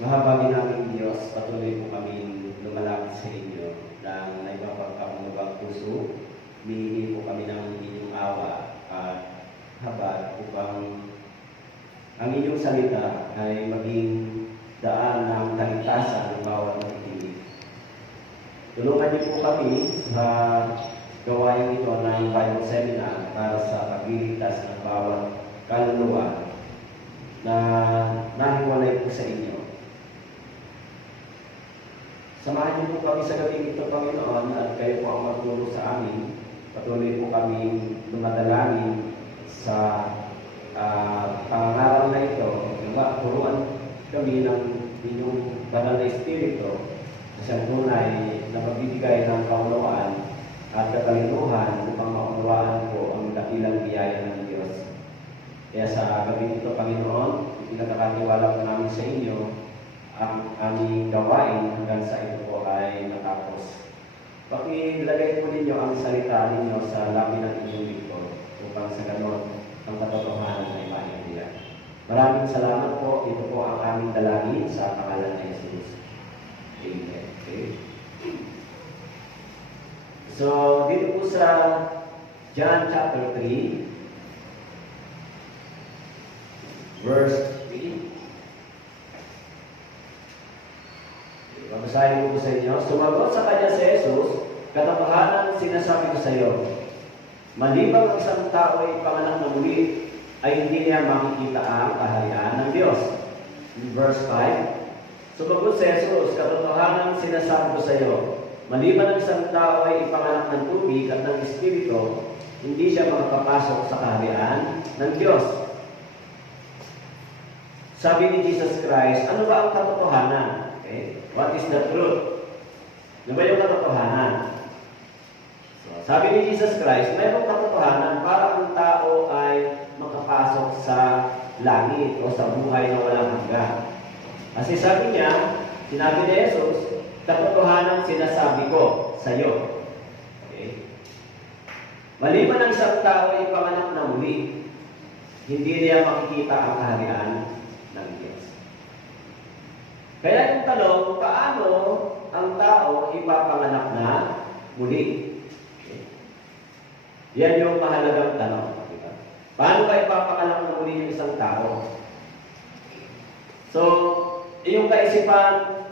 Mahabagin namin Diyos, patuloy po kami lumalapit sa inyo ng naipapagkapanubang puso. Humihingi po kami ng inyong awa at habag upang ang inyong salita ay maging daan ng kaligtasan ng bawat nakikinig. Tulungan niyo po kami sa gawain ito ng Bible Seminar para sa pagliligtas ng bawat kaluluwa na nahiwalay po sa inyo. Samahan niyo po kami sa gabi ito, Panginoon, at kayo po ang magturo sa amin. Patuloy po kami dumadalangin sa pangangaral na ito. Turuan kami ng inyong banal na Espiritu sa tunay na magbibigay ng kaunawaan at katalinuhan upang maunawaan po ang dakilang biyaya ng Diyos. Kaya sa gabi ito, Panginoon, ipinagkakatiwala po namin sa inyo ang aming gawain hanggang sa ito po ay natapos. Pakilagay po ninyo ang salita ninyo sa labi ng inyong lingkod upang sa ganon ang katotohanan ay maintindihan. Maraming salamat po. Ito po ang aming dalangin sa pangalan ni Jesus. Amen. Okay. So, dito po sa John chapter 3, verse 3. Babasahin ko sa inyo. Sumagot sa kanya si Jesus, katotohanan sinasabi ko sa iyo, maliban ang isang tao ay panganak na muli, ay hindi niya makikita ang kaharian ng Diyos. In verse 5, sumagot si Jesus, katotohanan sinasabi ko sa iyo, maliban ang isang tao ay ipanganak ng tubig at ng Espiritu, hindi siya makapapasok sa kaharian ng Diyos. Sabi ni Jesus Christ, ano ba ang katotohanan? Okay. What is the truth? Ano ba yung katotohanan? So, sabi ni Jesus Christ, mayroong katotohanan para ang tao ay makapasok sa langit o sa buhay na walang hanggan. Kasi sabi niya, sinabi ni Jesus, katotohanan sinasabi ko sa iyo. Okay? Maliban ang isang tao ay panganak na muli, hindi niya makikita ang kaharian ng Diyos. Kaya yung tanong, paano ang tao ipapanganak na muli? Okay. Yan yung mahalagang tanong. Diba? Paano ba ipapanganak na muli yung isang tao? So, yung kaisipan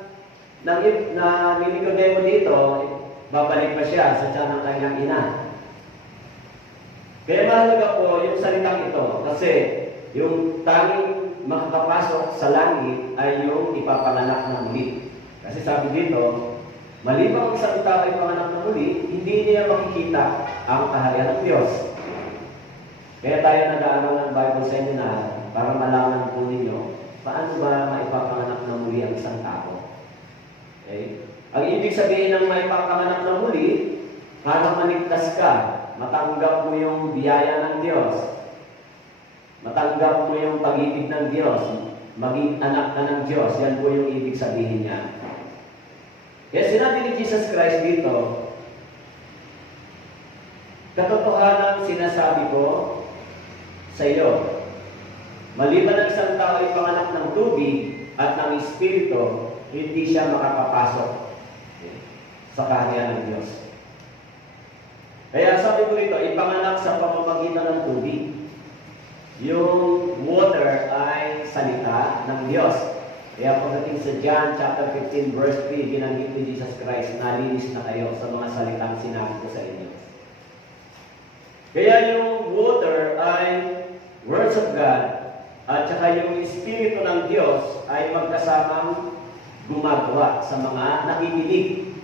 na ni Nicodemo dito, babalik pa siya sa tiyan ng kanyang ina. Kaya mahalaga po yung salitang ito kasi yung tanging makakapasok sa langit ay yung ipapanganak na muli. Kasi sabi dito, maliban ang isang tao ay panganak na muli, hindi niya makikita ang kaharian ng Diyos. Kaya tayo nag-aaral ng Bible Seminar para malaman po ninyo paano ba maipapanganak na muli ang isang tao. Okay? Ang ibig sabihin ng maipapanganak na muli, para maligtas ka, matanggap mo yung biyaya ng Diyos. Matanggap mo yung pag-ibig ng Diyos, maging anak ka ng Diyos. Yan po yung ibig sabihin niya. Kaya sinabi ni Jesus Christ dito, katotohanan sinasabi ko sa iyo, maliban ang isang tao ay panganak ng tubig at ng Espiritu, hindi siya makakapasok sa kaharian ng Diyos. Kaya sabi ko rito, ipanganak sa pamamagitan ng tubig. Yung water ay salita ng Diyos. Kaya pagdating sa John chapter 15 verse 3, binanggit ni Jesus Christ, nalinis na kayo sa mga salitang sinabi ko sa inyo. Kaya yung water ay words of God at saka yung Espiritu ng Diyos ay magkasamang gumagawa sa mga nakikinig.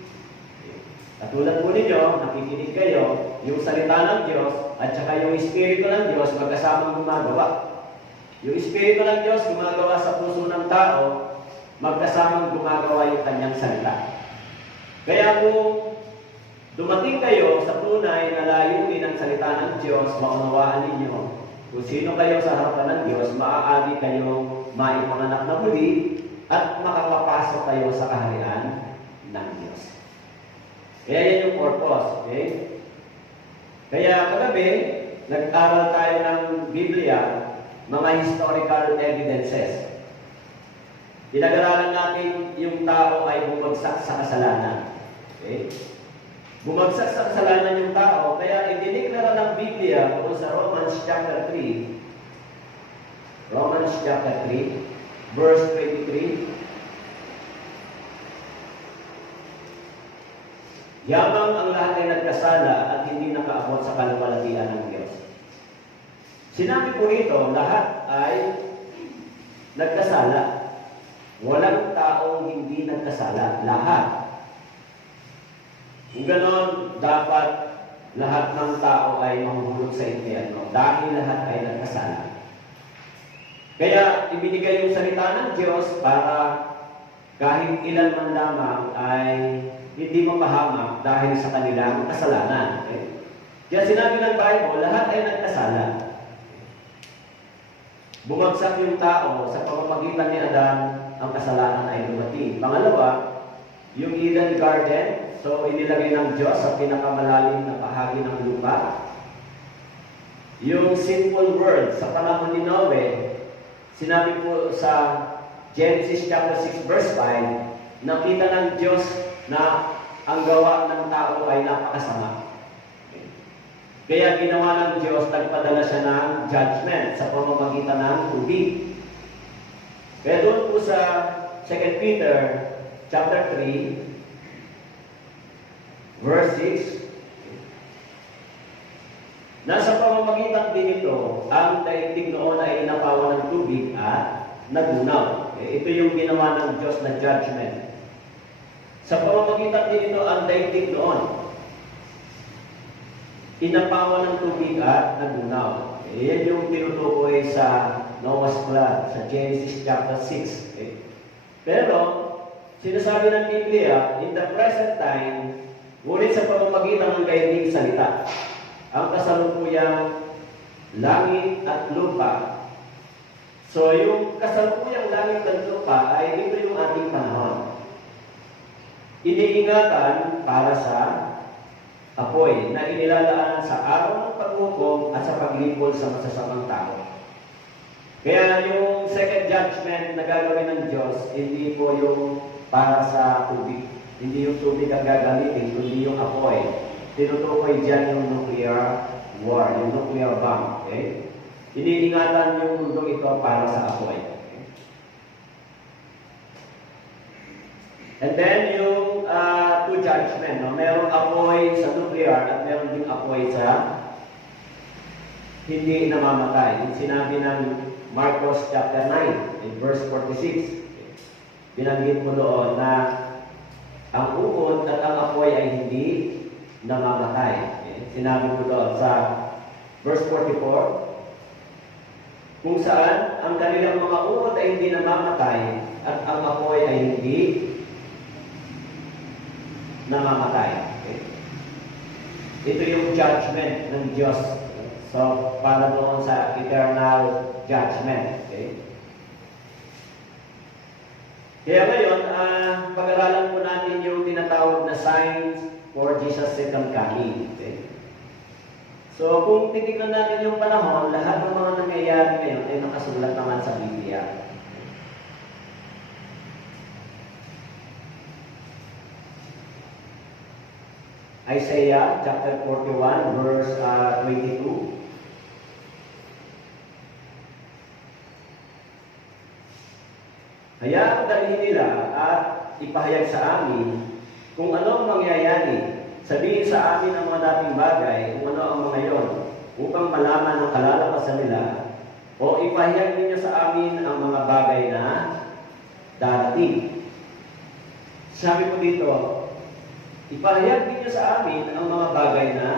Katulad po ninyo, nakikinig kayo, yung salita ng Diyos at saka yung Espiritu ng Diyos magkasamang gumagawa. Yung Espiritu ng Diyos gumagawa sa puso ng tao, magkasamang gumagawa yung kanyang salita. Kaya kung dumating kayo sa tunay na layunin ng salita ng Diyos, maunawaan ninyo kung sino kayo sa harapan ng Diyos, maaari kayong maipanganak na muli at makapapasok kayo sa kaharian ng Diyos. Kaya yan yung purpose. Okay? Kaya kagabi, nag-aral tayo ng Biblia, mga historical evidences. Pinag-aralan natin yung tao ay bumagsak sa kasalanan. Okay? Bumagsak sa kasalanan yung tao, kaya idiniklara ng Biblia kung sa Romans chapter 3, Romans chapter 3, verse 23, yamang ang lahat ay nagkasala at hindi nakaabot sa kaluwalhatian ng Diyos. Sinabi po rito, lahat ay nagkasala. Walang taong hindi nagkasala. Lahat. Kung ganon, dapat lahat ng tao ay mahuhulog sa impyerno dahil lahat ay nagkasala. Kaya ibinigay yung salita ng Diyos para kahit ilan man lamang ay hindi mapahamak dahil sa kanilang kasalanan. Okay? Kaya sinabi ng Bible, lahat ay nagkasala. Bumagsak yung tao sa pamamagitan ni Adan, ang kasalanan ay dumating. Pangalawa, yung Eden Garden, so inilagay ng Diyos sa pinakamalalim na bahagi ng lupa. Yung simple word sa panahon ni Noe, sinabi po sa Genesis chapter 6 verse 5, nakita ng Diyos na ang gawa ng tao ay napakasama. Kaya ginawa ng Diyos, nagpadala siya ng judgment sa pamamagitan ng tubig. Kaya doon po sa 2 Peter chapter 3, verse 6, nasa pamamagitan din ito, ang daigdig noon ay inapawan ng tubig at nagunaw. Ito yung ginawa ng Diyos na judgment. Sa pamamagitan din ito, ang daigdig noon, inapawan ng tubig at nagunaw. Yan yung tinutukoy sa Noah's flood, sa Genesis chapter 6. Pero, sinasabi ng Biblia, in the present time, ngunit sa pamamagitan ng daigdig salita, ang kasalukuyang langit at lupa. So, yung kasalukuyang langit at lupa ay ito yung ating panahon. Iniingatan para sa apoy na inilalaan sa araw ng paghukom at sa paglipol sa masasamang tao. Kaya yung second judgment na gagawin ng Diyos, hindi po yung para sa tubig. Hindi yung tubig ang gagamitin, kundi yung apoy. Tinutukoy dyan yung nuclear war, yung nuclear bomb. Okay? Iniingatan yung mundo ito para sa apoy. Okay? And then yung two judgment, no? Merong apoy sa nuclear at meron din apoy sa hindi namamatay. Yung sinabi ng Marcos chapter 9, in verse 46. Binanggit mo doon na ang ukod at ang apoy ay hindi namamatay. Sinabi mo doon sa verse 44, kung saan ang kanilang mga ukod ay hindi namamatay at ang apoy ay hindi namamatay. Okay? Ito yung judgment ng Diyos. So, para doon sa eternal judgment. Okay? Kaya ngayon, pag-aralan po natin yung tinatawag na signs for Jesus' second coming. Okay? So, kung titignan natin yung panahon, lahat ng mga nangyayari ngayon ay nakasulat naman sa Biblia. Isaiah chapter 41 verse 22. Hayaan dalhin nila at ipahayag sa amin kung ano ang mangyayari. Sabihin sa amin ang mga dating bagay, kung ano ang mga iyon, upang malaman ang kalalabasan nila, o ipahayag ninyo sa amin ang mga bagay na darating. Sabi ko dito, ipahayag ninyo sa amin ang mga bagay na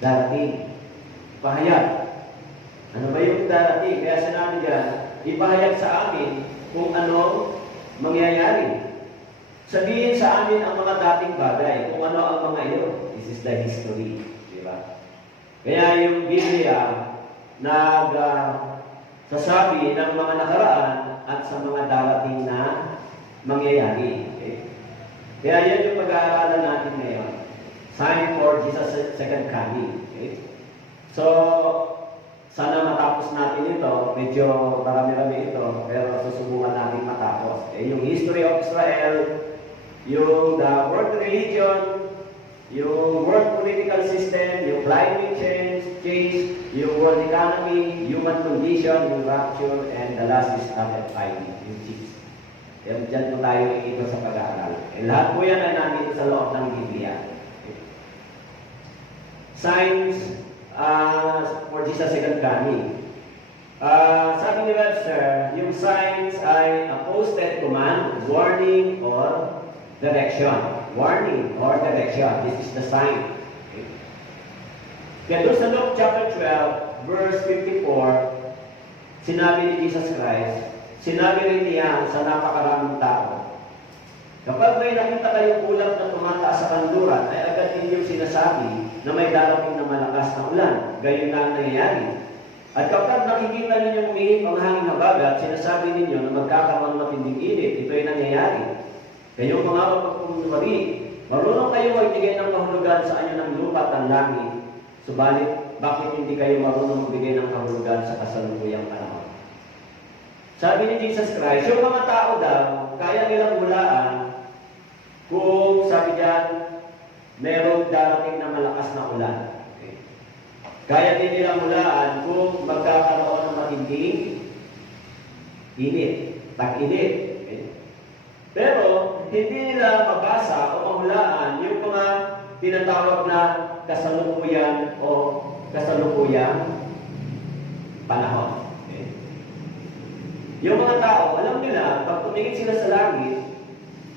darating. Ipahayag. Ano ba yung darating? Kaya sinabi dyan, ipahayag sa amin kung ano mangyayari. Sabihin sa amin ang mga dating bagay, kung ano ang mga iyon. This is the history. Diba? Kaya yung Biblia nagsasabi ng mga nakaraan at sa mga darating na mangyayari. Okay? Kaya yan yung pag-aaralan natin ngayon. Sign for Jesus' second coming. Okay? So, sana matapos natin ito. Medyo marami-rami ito, pero susubukan natin matapos. yung the world religion, yung world political system, yung climate change, yung world economy, human condition, yung rapture, and the last is started fighting, yung chips. Diyan po tayo ito sa pag-aaral. Lahat po yan ay nandito sa loob ng Biblia. Signs for Jesus' second coming. Sabi ni Webster, yung signs ay a posted command, warning, or direction. Warning or direction. This is the sign. Okay. Kaya doon sa Luke chapter 12, verse 54, sinabi ni Jesus Christ, sinabi rin niya sa napakaraming tao, kapag may nakita kayong ulap na tumataas sa kanluran, ay agad ninyong sinasabi na may darating na malakas na ulan. Gayon na ang nangyayari. At kapag nakikita ninyong umihip ang hangin habagat, sinasabi ninyo na magkakaroon ng matinding init. Ito ay nangyayari. Kayong mga mapagkumari, marunong kayo magbigay ng kahulugan sa anyo ng lupa at ang langit. Subalit, bakit hindi kayo marunong magbigay ng kahulugan sa kasalukuyang panahon? Sabi ni Jesus Christ, yung mga tao daw, kaya nilang hulaan kung sabi diyan, merong darating na malakas na ulan. Okay. Kaya din nilang hulaan kung magkakaroon ng matinding init, tag-init. Okay. Pero, hindi nila mabasa o mahulaan yung mga tinatawag na kasalukuyan o kasalukuyang panahon. Yung mga tao, alam nila, pag tumingin sila sa langit,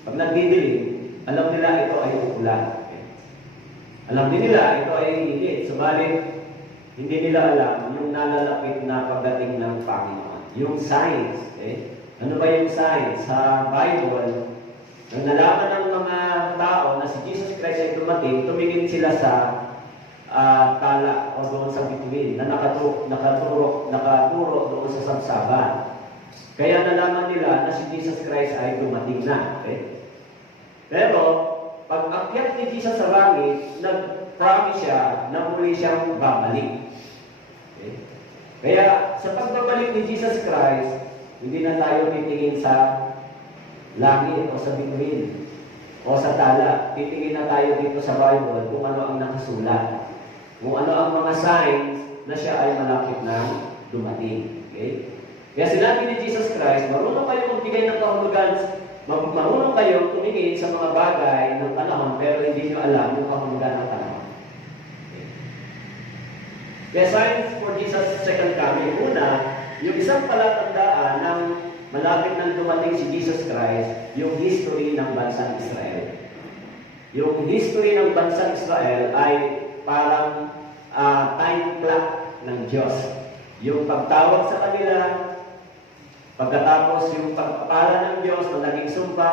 pag nagdidilim, alam nila ito ay uulan. Okay. Alam din nila ito ay init. Subalit, hindi nila alam yung nalalapit na pagdating ng Panginoon. Yung signs. Okay. Ano ba yung signs? Sa Bible, nang nalaman ng mga tao na si Jesus Christ ay dumating, tumingin sila sa tala o doon sa bituin na nakaturo doon sa sabsaban. Kaya nalaman nila na si Jesus Christ ay dumating na. Okay? Pero, pag akyat ni Jesus sa langit, nag-promise siya na muli siyang babalik. Okay? Kaya, sa pagbabalik ni Jesus Christ, hindi na tayo titingin sa langit o sa bituin o sa tala. Titingin na tayo dito sa Bible kung ano ang nakasulat. Kung ano ang mga signs na siya ay malapit na dumating. Okay? Kaya sinabi ni Jesus Christ, marunong kayo magbigay ng kahulugan, marunong kayo tumingin sa mga bagay ng panahon, pero hindi nyo alam yung kahulugan ng panahon. Okay. Kaya signs for Jesus' second coming. Una, yung isang palatandaan ng malapit nang dumating si Jesus Christ, yung history ng bansang Israel. Yung history ng bansang Israel ay parang time clock ng Diyos. Yung pagtawag sa kanila, pagkatapos yung pagpapala ng Diyos na naging sumpa,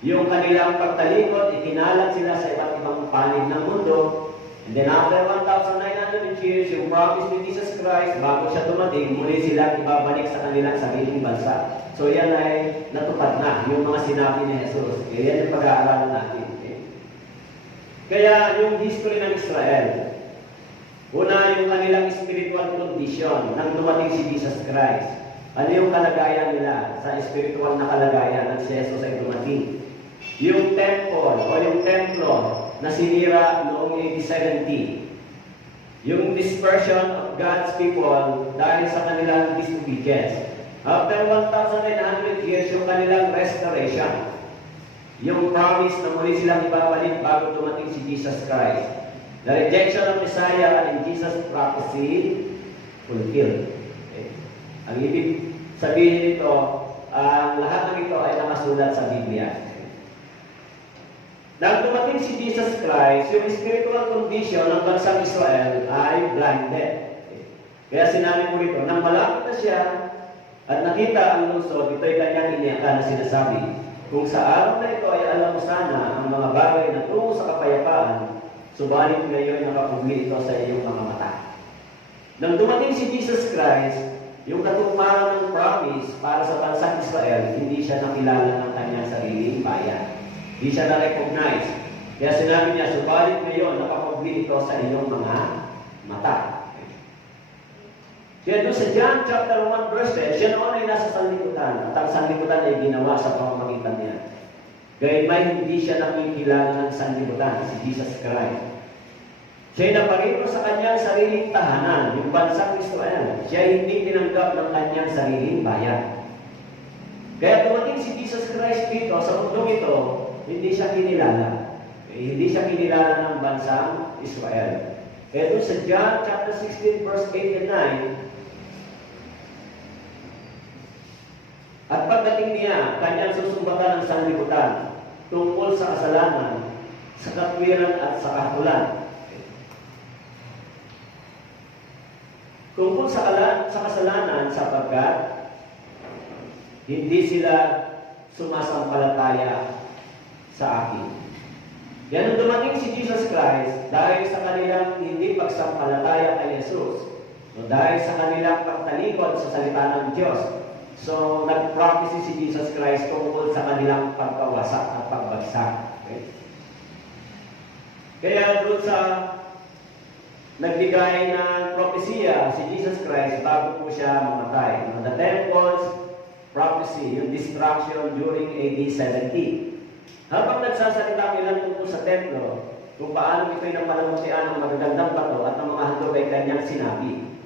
yung kanilang pagtalikod, ikinalat sila sa iba't ibang panig ng mundo. And then after 1,900 years, yung promise ni Jesus Christ, bago siya dumating, muli sila ibabalik sa kanilang sariling bansa. So yan ay natupad na, yung mga sinabi ni Jesus. Kaya yan yung pag-aaralan natin. Okay? Kaya yung history ng Israel, una yung kanilang spiritual condition nang dumating si Jesus Christ. Ano yung kalagayan nila sa spiritual na kalagayan ng si Jesus ay dumating? Yung temple o yung templo na sinira noong AD 70. Yung dispersion of God's people dahil sa kanilang disobedience. After 1,900 years, yung kanilang restoration. Yung promise na muli silang ibabalik bago dumating si Jesus Christ. The rejection of Messiah and Jesus' prophecy fulfilled. Okay. Ang ibig sabihin nito, lahat ng ito ay nakasulat sa Biblia. Nang dumating si Jesus Christ, yung spiritual condition ng bansang Israel ay blinded. Okay. Kaya sinabi ko rito, nang malapit na siya at nakita ang lungsod, ito ay kanyang iniyakan na sinasabi, kung sa araw na ito ay alam mo sana ang mga bagay na tungo sa kapayapaan, subalit ngayon nakapugli ito sa iyong mga mata. Nang dumating si Jesus Christ, yung katugmaan ng promise para sa bansang Israel, hindi siya nakilala ng kanyang sariling bayan. Hindi siya na-recognize. Kaya sinabi niya, subalit ngayon nakapugli ito sa iyong mga mata. Kaya doon sa John chapter 1 verse 10, siya noon ay nasa sanlibutan at ang sanlibutan ay ginawa sa pamamagitan niya. Gayunman hindi siya nakikilala ng sanlibutan, si Jesus Christ. Siya'y naparito sa kanyang sariling tahanan, yung bansang Israel. Siya hindi tinanggap ng kanyang sariling bayan. Kaya dumating si Jesus Christ dito, sa mundong ito, hindi siya kinilala. Hindi siya kinilala ng bansang Israel. Kaya doon sa John chapter 16, verse 8 and 9, at pagdating niya, kanyang susumbatan ng sanlibutan tungkol sa kasalanan, sa katwiran at sa kahatulan. Tungkol sa kasalanan sapagkat hindi sila sumasampalataya sa akin. Yan ang dumating si Jesus Christ dahil sa kanilang hindi pagsampalataya kay Jesus. So, dahil sa kanilang pagtalikod sa salita ng Diyos. So, nag-prophecy si Jesus Christ tungkol sa kanilang pagkawasak at pagbagsak. Okay? Kaya doon sa nagbigay ng propesya si Jesus Christ bago po siya mamatay. The temple's prophecy, yung destruction during AD 70. Habang nagsasalita ang ilan tungkol sa templo, kung paano ito'y napalamutian ang magagandang bato at ang mga handog ay kanyang sinabi.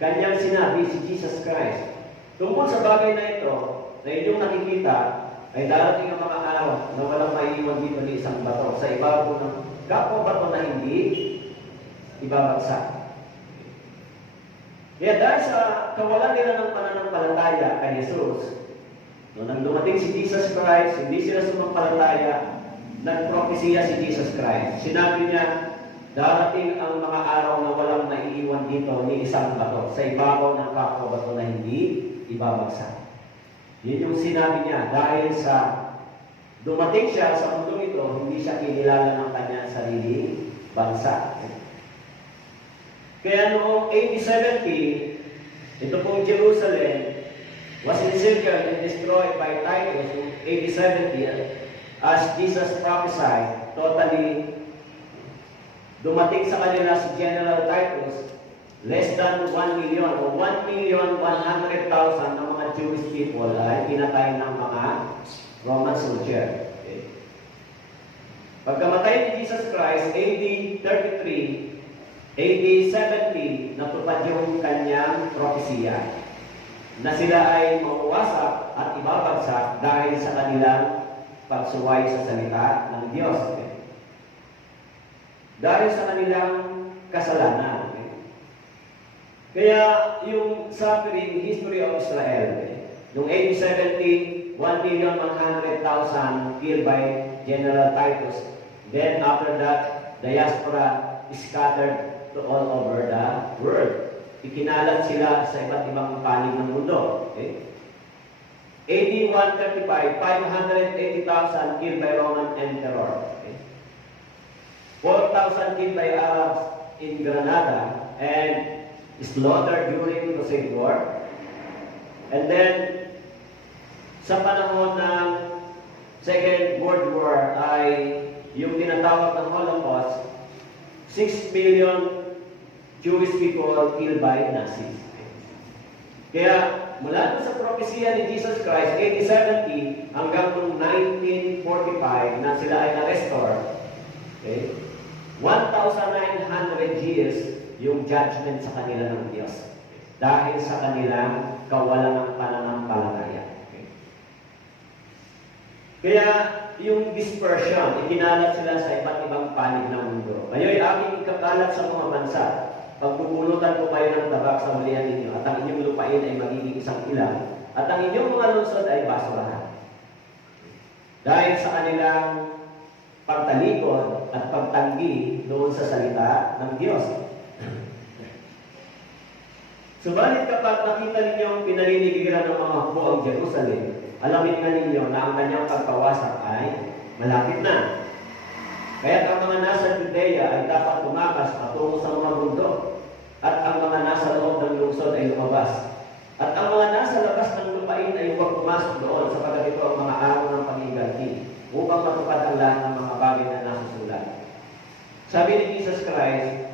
Kanyang sinabi si Jesus Christ. Tungkol sa bagay na ito, na inyong nakikita, ay darating ang mga araw na walang maiiwan dito ni isang bato sa ibabaw ng kapwa bato na hindi ibabagsak. Kaya dahil sa kawalan nila ng pananampalataya kay Jesus, nang dumating si Jesus Christ, hindi sila sumampalataya, nagpropesiya si Jesus Christ. Sinabi niya, darating ang mga araw na walang maiiwan dito ni isang bato sa ibabaw ng kapwa bato na hindi ibabagsak. Yun yung sinabi niya dahil sa dumating siya sa mundong ito, hindi siya kinilala ng kanyang sariling bansa. Kaya noong AD 70, ito pong Jerusalem was encircled and destroyed by Titus noong AD 70 as Jesus prophesied. Totally, dumating sa kanila si General Titus, less than 1 million o 1,100,000 ng mga Jewish people ay pinatay ng mga Roman soldier. Okay. Pagkamatay ni Jesus Christ, AD 33, AD 70, natupad yung kanyang propesiya na sila ay mawawasak at ibabagsak dahil sa kanilang pagsuway sa salita ng Diyos. Okay. Dahil sa kanilang kasalanan. Okay. Kaya yung suffering history of Israel, okay, noong AD 70, 1,100,000 killed by General Titus. Then after that, diaspora scattered to all over the world. Ikinalat sila sa iba't ibang panig ng mundo. Okay? AD 135, 580,000 killed by Roman Emperor. Okay? 4,000 killed by Arabs in Granada and slaughtered during the Crusade War. And then, sa panahon ng Second World War ay yung tinatawag ng Holocaust, 6 million Jewish people killed by Nazis. Kaya mula sa propesiya ni Jesus Christ, AD 70 hanggang 1945 na sila ay na-restore, okay, 1,900 years yung judgment sa kanila ng Diyos dahil sa kanilang kawalan ng pananampalataya. Okay. Kaya yung dispersion, ikinalat sila sa iba't ibang panig ng mundo. Ngayon, aking ikakalat sa mga bansa. Pagpupulutan ko kayo ng tabak sa hulihan ninyo, at ang inyong lupain ay magiging isang ilang, at ang inyong mga lungsod ay basurahan. Dahil sa kanilang pagtalikod at pagtanggi doon sa salita ng Diyos. Subalit kapag nakita ninyo ang pinaliligiran ng mga hukbo ang Jerusalem, alamin na ninyo na ang kanyang pagkawasak ay malapit na. Kaya ang mga nasa Judea ay dapat tumakas patungo sa mga bundok, at ang mga nasa loob ng lungsod ay lumabas. At ang mga nasa labas ng lupain ay huwag pumasok doon sapagkat ito ang mga araw ng pag-iganti upang matupad ang lahat ng mga bagay na nasusulat. Sabi ni Jesus Christ,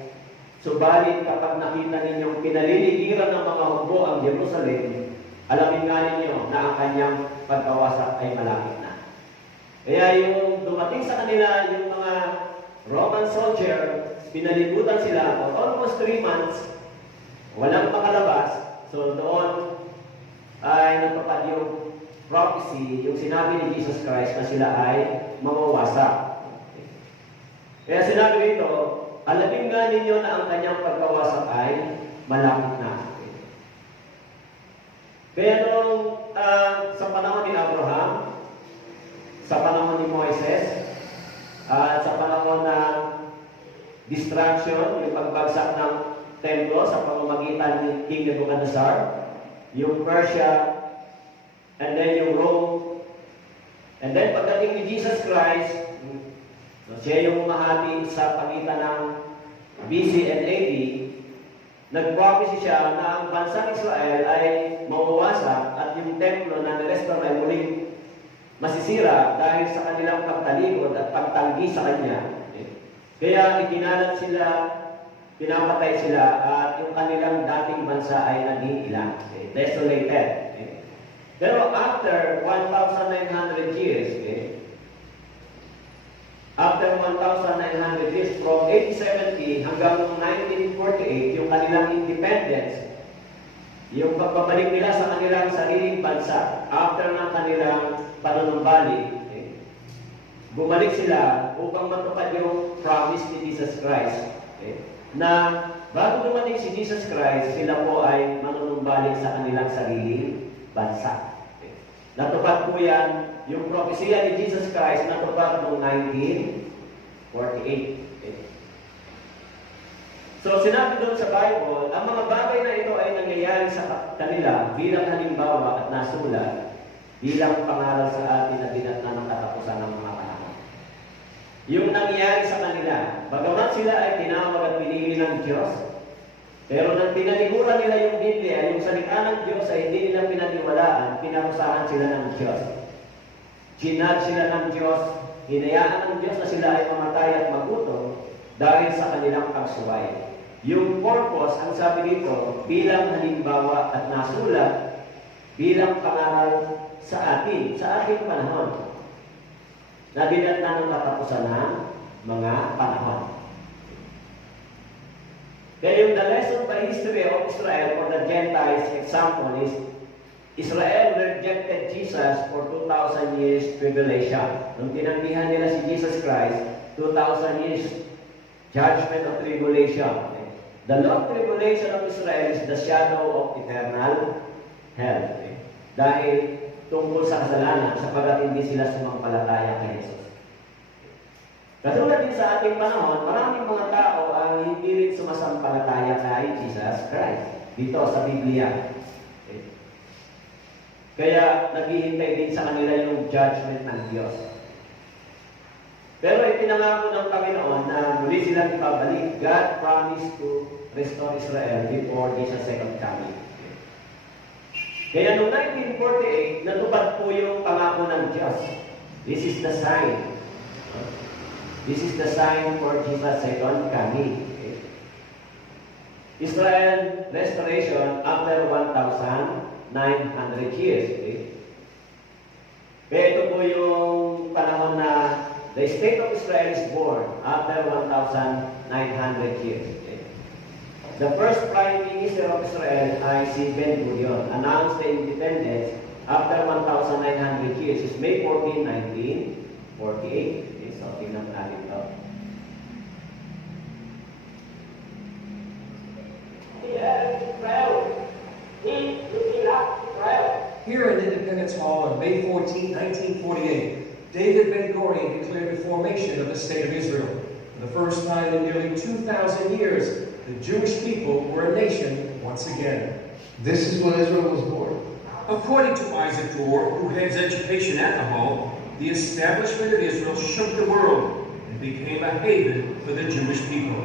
subalit kapag nakita ninyong pinaliligiran ng mga hukbo ang Jerusalem, alamin nga ninyo na ang kanyang pagkawasak ay malapit na. Kaya yung dumating sa kanila yung mga Roman soldier, pinalibutan sila for almost 3 months, walang makalabas. So doon ay natupad yung prophecy, yung sinabi ni Jesus Christ na sila ay mawawasak. Kaya sinabi rito, alamin nga ninyo na ang kanyang pagkawasak ay malapit na. Kaya nung sa panahon ni Abraham, sa panahon ni Moises, at sa panahon ng destruction, yung pagbagsak ng templo sa pamamagitan ni King Nebuchadnezzar, yung Persia, and then yung Rome, and then pagdating ni Jesus Christ, siya yung mahati sa pagitan ng BC and AD, nag-prophecy siya na ang bansang Israel ay mawawasak at yung templo na nirestore ay muling masisira dahil sa kanilang pagtalikod at pagtanggi sa Kanya. Kaya ikinalat sila, pinapatay sila, at yung kanilang dating bansa ay naging ilang, desolated. Pero after 1,900 years, after 1,900 years, from 1870 hanggang 1948, yung kanilang independence, yung pagbabalik nila sa kanilang sariling bansa, after ng kanilang panunumbalik, bumalik sila upang matupad yung promise ni Jesus Christ. Na bago dumating si Jesus Christ, sila po ay manunumbalik sa kanilang sariling bansa. Natupad po yan, yung propesya ni Jesus Christ, natupad noong 1948. So, sinabi doon sa Bible, ang mga bagay na ito ay nangyayari sa kanila bilang halimbawa at nasulat bilang pangaral sa atin na binatna ng katapusan ng mga panahon. Yung nangyayari sa kanila, bagamat sila ay tinawag at pinili ng Diyos, pero nang pinaliguran nila yung Biblia, yung salita ng Diyos ay hindi nila pinaniwalaan, pinarusahan sila ng Diyos. Ginad sila ng Diyos, hinayaan ng Diyos na sila ay mamatay at magutom dahil sa kanilang pagsuway. Yung purpose, ang sabi dito, bilang halimbawa at nasulat, bilang pangaral sa ating panahon, na binatna ng katapusan ng mga panahon. Kaya yung the lesson by history of Israel for the Gentiles example is, Israel rejected Jesus for 2,000 years tribulation. Nung tinanggihan nila si Jesus Christ, 2,000 years judgment of tribulation. The long tribulation of Israel is the shadow of eternal hell. Dahil tungkol sa kasalanan, sapagat hindi sila sumampalataya kay Jesus. Katulad din sa ating panahon, maraming mga tao ang hindi rin sumasampalataya kay Jesus Christ dito sa Biblia. Kaya naghihintay din sa kanila yung judgment ng Diyos. Pero ipinangako ng Panginoon na muli silang ipabalik. God promised to restore Israel before Jesus' second coming. Kaya noong 1948, natupad po yung pangako ng Diyos. This is the sign. This is the sign for Jesus' second coming. Israel restoration after 1,900 years. Kaya ito po yung panahon na the state of Israel is born after 1,900 years. The first Prime Minister of Israel ay si Ben-Gurion, announced the independence after 1,900 years. It's May 14, 1948. Okay, so tingnan natin ito. Here in Independence Hall on May 14, 1948, David Ben-Gurion declared the formation of the State of Israel. For the first time in nearly 2,000 years, the Jewish people were a nation once again. This is when Israel was born. According to Isaac Dorr, who heads education at the Hall, the establishment of Israel shook the world and became a haven for the Jewish people.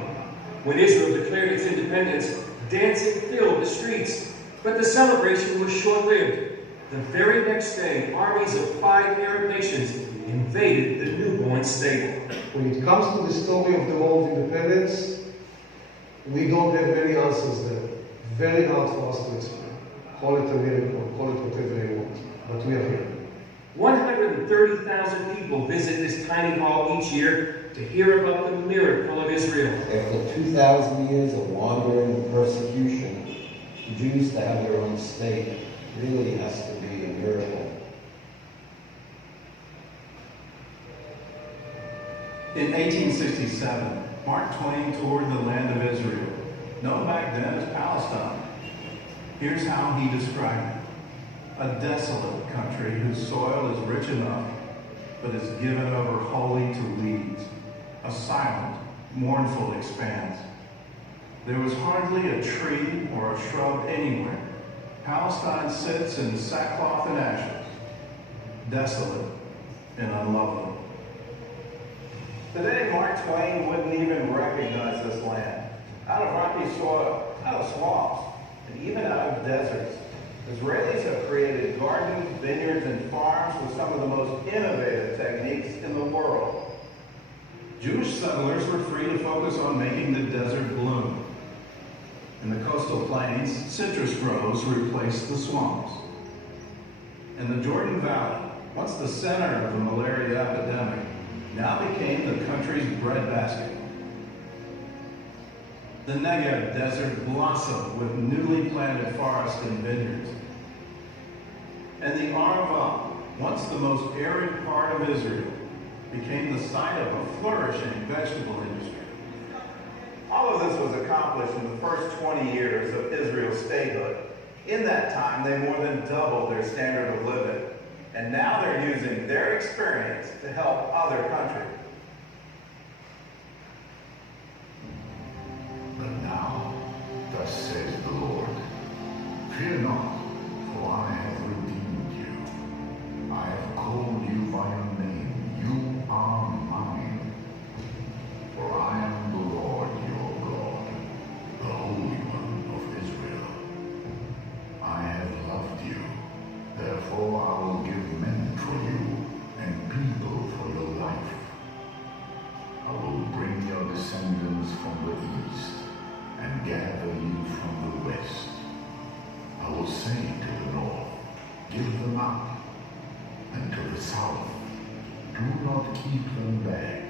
When Israel declared its independence, dancing filled the streets, but the celebration was short-lived. The very next day, armies of 5 Arab nations invaded the newborn state. When it comes to the story of the war of independence, we don't have many answers there. Very hard for us to explain. Call it a miracle, call it whatever you want. But we are here. 130 30,000 people visit this tiny hall each year to hear about the miracle of Israel. After 2,000 years of wandering and persecution, the Jews to have their own state really has to be a miracle. In 1867, Mark Twain toured the land of Israel, known back then as Palestine. Here's how he described it: a desolate country whose soil is rich enough, but is given over wholly to weeds, a silent, mournful expanse. There was hardly a tree or a shrub anywhere. Palestine sits in sackcloth and ashes, desolate and unlovely. Today, Mark Twain wouldn't even recognize this land. Out of rocky soil, out of swamps, and even out of deserts, Israelis have created gardens, vineyards, and farms with some of the most innovative techniques in the world. Jewish settlers were free to focus on making the desert bloom. In the coastal plains, citrus groves replaced the swamps. In the Jordan Valley, once the center of the malaria epidemic, now became the country's breadbasket. The Negev desert blossomed with newly planted forests and vineyards. And the Arava, once the most arid part of Israel, became the site of a flourishing vegetable industry. All of this was accomplished in the first 20 years of Israel's statehood. In that time, they more than doubled their standard of living. And now they're using their experience to help other countries. But now, thus says the Lord, fear not, for I have redeemed you. I have called you by your name. You are mine. For I am the Lord your God, the Holy One of Israel. I have loved you. Therefore I will give men for you, and people for your life. I will bring your descendants from the east, and gather you from the west. I will say to the north, give them up, and to the south, do not keep them back.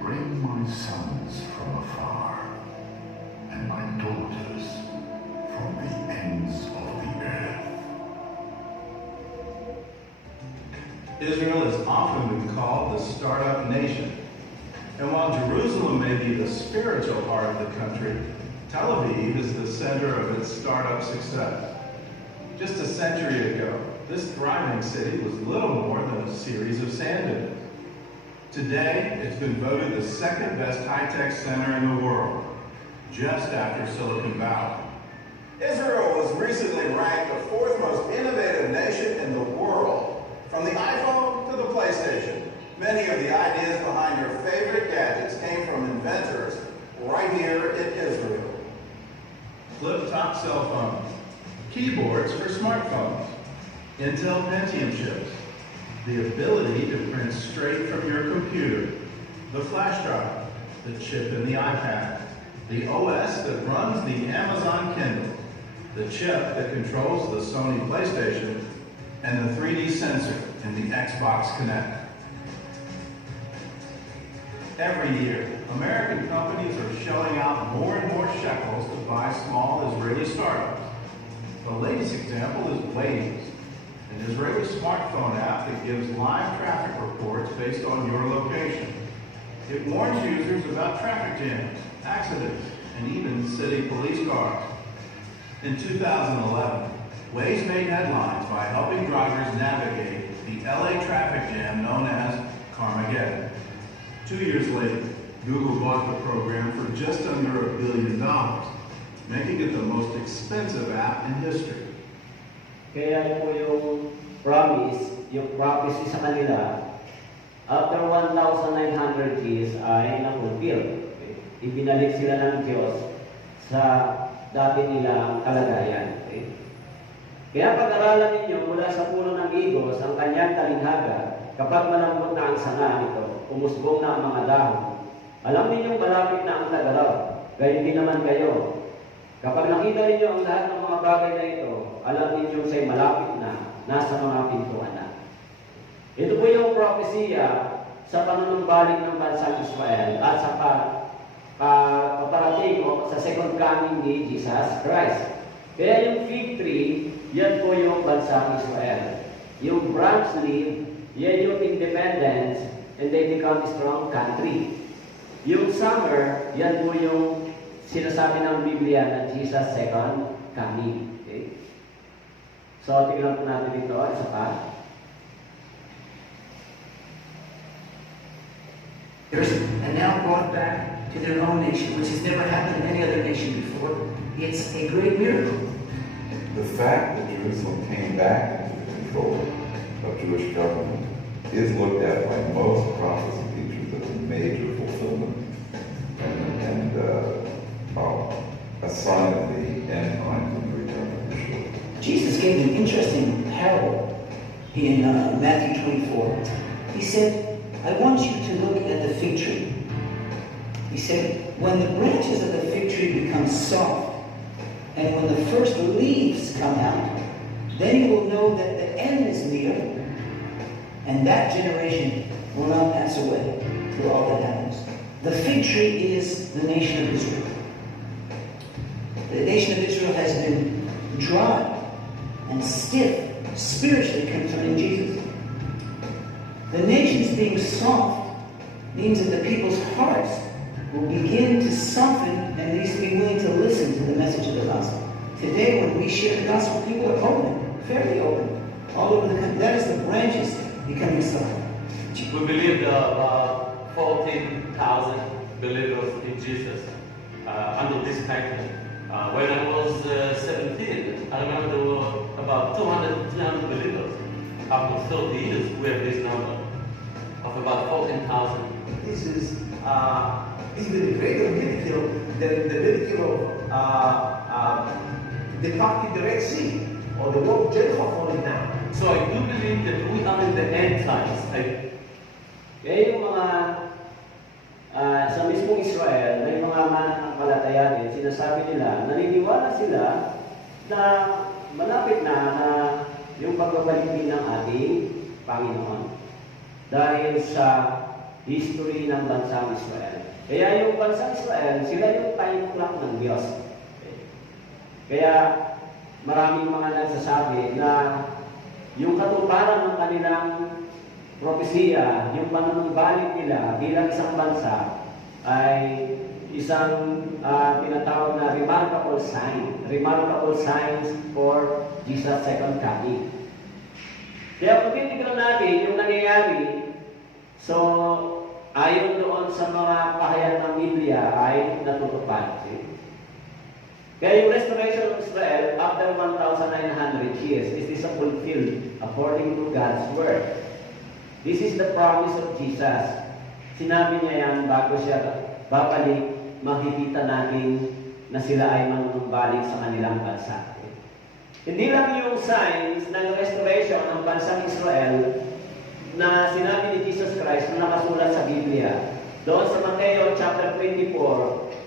Bring my sons from afar, and my daughters from the ends of the earth. Israel is often been called the startup nation. And while Jerusalem may be the spiritual heart of the country, Tel Aviv is the center of its startup success. Just a century ago, this thriving city was little more than a series of sand dunes. Today, it's been voted the second best high-tech center in the world, just after Silicon Valley. Israel was recently ranked the fourth most innovative nation in the world. From the iPhone to the PlayStation, many of the ideas behind your favorite gadgets came from inventors right here in Israel. Flip-top cell phones, keyboards for smartphones, Intel Pentium chips, the ability to print straight from your computer, the flash drive, the chip in the iPad, the OS that runs the Amazon Kindle, the chip that controls the Sony PlayStation, and the 3D sensor in the Xbox Kinect. Every year, American companies are shelling out more and more shekels to buy small Israeli startups. The latest example is Waze, an Israeli smartphone app that gives live traffic reports based on your location. It warns users about traffic jams, accidents, and even city police cars. In 2011, Waze made headlines by helping drivers navigate the LA traffic jam known as Carmageddon. 2 years later, Google bought the program for just under $1 billion, making it the most expensive app in history. Kaya po yung prophecy sa kanila, after 1,900 years ay na-fulfill. Ibinalik sila ng Diyos sa dati nilang kalagayan. Okay? Kaya pag-aralan ninyo mula sa puno ng igos ang kanyang talinghaga, kapag malambot na ang sanga nito, umusbong na ang mga dahon. Alam ninyong malapit na ang tagalaw, gayon din naman kayo. Kapag nakita ninyo ang lahat ng mga bagay na ito, alam ninyong siya'y malapit na, nasa mga pintuan na. Ito po propesiya sa panunumbalik ng bansang Israel at sa paparating o sa second coming ni Jesus Christ. Kaya yung fig tree, yan po yung bansang Israel. Yung branch leaf, yan yung independence, and they become a strong country. Yung summer, yan po yung sinasabi ng Biblia na Jesus second coming. Okay? So, tingnan po natin ito, isa pa. And now brought back to their own nation, which has never happened in any other nation before. It's a great miracle. The fact that Jerusalem came back into control of Jewish government is looked at by most prophets and teachers as a major fulfillment and a sign of the end times of the return of Yeshua. Jesus gave an interesting parable in Matthew 24. He said, I want you to look at the fig tree. He said, when the branches of the fig tree become soft, and when the first leaves come out, then you will know that the end is near, and that generation will not pass away till all that happens. The fig tree is the nation of Israel. The nation of Israel has been dry and stiff spiritually concerning Jesus. The nations being soft means that the people's hearts will begin to soften and at least be willing to listen to the message of the gospel. Today, when we share the gospel, people are open, fairly open, all over the country. That is the branches becoming soft. We believe there are 14,000 believers in Jesus under this country. When I was 17, I remember there were about 200, 300 believers. After 30 years, we have this number of about 14,000. This is even greater miracle than the miracle of the parting the Red Sea or the wall of Jericho falling down. So I do believe that we are in the end times. Kaya yung mga sa mismong Israel, may mga mananampalataya din, sinasabi nila, naniniwala sila na malapit na yung pagbabalik din ng ating Panginoon dahil sa history ng bansang Israel. Kaya yung bansang Israel, sila yung time clock ng Diyos. Kaya maraming mga nagsasabi na yung katuparan ng kanilang propesiya, yung panunumbalik nila bilang isang bansa ay isang tinatawag na remarkable signs for Jesus' second coming. Kaya kung titignan natin yung nangyayari, so ayon doon sa mga pahayag ng Biblia ay natutupad. Kaya yung restoration of Israel after 1,900 years, this is fulfilled according to God's word. This is the promise of Jesus. Sinabi niya yan bago siya babalik, makikita natin na sila ay manunumbalik sa kanilang bansa. Hindi lang yung signs ng restoration ng bansang Israel na sinabi ni Jesus Christ na nakasulat sa Biblia. Doon sa Mateo chapter 24,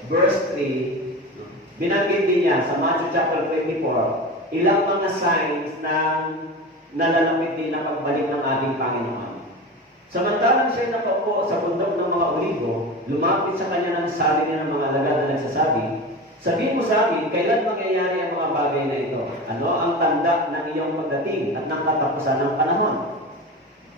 verse 3, binanggit din niya sa Matthew chapter 24, ilang mga signs na nalalapit din na pagbalik ng ating Panginoon. Samantalang siya nakaupo sa bundok ng mga olibo, lumapit sa kanya ng sabi niya ng mga alagad na nagsasabi, sabihin mo sa amin, kailan mangyayari ang mga bagay na ito? Ano ang tanda ng iyong pagdating at ng katapusan ng panahon?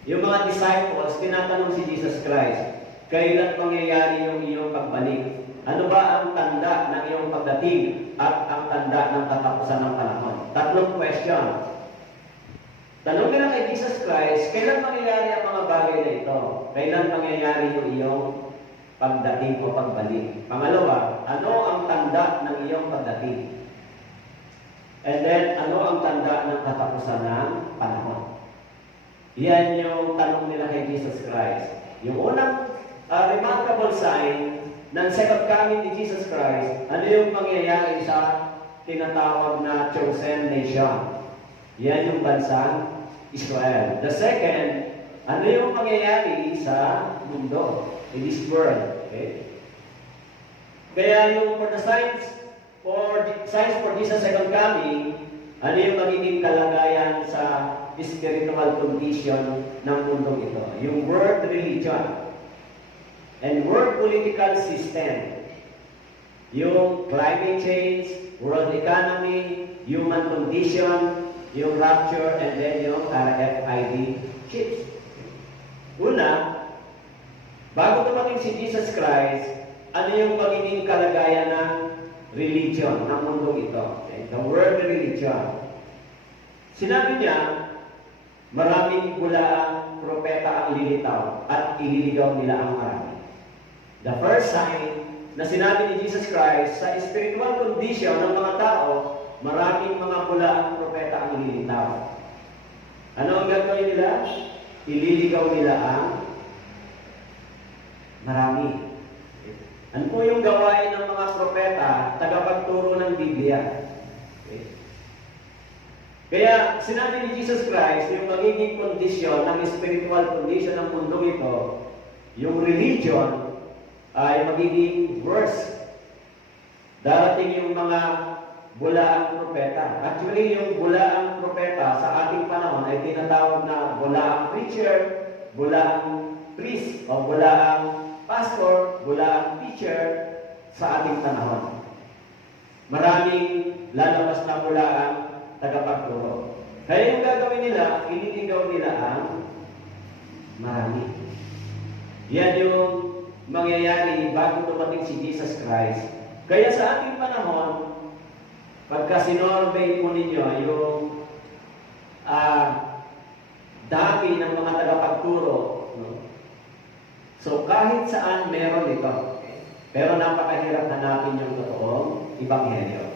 Yung mga disciples, tinatanong si Jesus Christ, kailan mangyayari yung iyong pagbalik? Ano ba ang tanda ng iyong pagdating at ang tanda ng katapusan ng panahon? Tatlong question. Tanong nila kay Jesus Christ, kailan mangyayari ang mga bagay na ito? Kailan mangyayari yung iyong pagdating o pagbalik? Pangalawa, ano ang tanda ng iyong pagdating? And then, ano ang tanda ng katapusan ng panahon? Yan yung tanong nila kay Jesus Christ. Yung unang remarkable sign ng second coming ni Jesus Christ, ano yung mangyayari sa tinatawag na chosen nation? Yan yung bansang Israel. The second, ano yung mangyayari sa mundo, in this world? Okay? Kaya yung for the signs for Jesus' second coming, Ano yung magiging kalagayan sa spiritual condition ng mundong ito? Yung world religion and world political system, yung climate change, world economy, human condition, yung rapture, and then yung RFID chips. Una, bago dumating si Jesus Christ, ano yung magiging kalagayan ng religion ng mundong ito? Okay? The world religion. Sinabi niya, maraming bulaang propeta ang lilitaw at ililigaw nila ang marami. The first sign na sinabi ni Jesus Christ sa spiritual condition ng mga tao, maraming mga bulaang propeta ang lilitaw. Ano ang gagawin nila? Ililigaw nila ang marami. Ano po yung gawain ng mga propeta, tagapagturo ng Biblia? Okay. Kaya sinabi ni Jesus Christ, yung magiging kondisyon ng spiritual condition ng mundong ito, yung religion ay magiging worse. Darating yung mga bulaang propeta. Actually, yung bulaang propeta sa ating panahon ay tinatawag na bulaang preacher, bulaang priest, o bulaang pastor, bulaang teacher sa ating panahon. Maraming lalabas na bulaang tagapagturo. Kaya yung gagawin nila, ililigaw nila ang marami. Yan yung mangyayari bago dumating si Jesus Christ. Kaya sa ating panahon, pagka sinorvey po ninyo yung dami ng mga tagapagturo, no? So kahit saan meron ito. Pero napakahirap hanapin yung totoong ebanghelyo.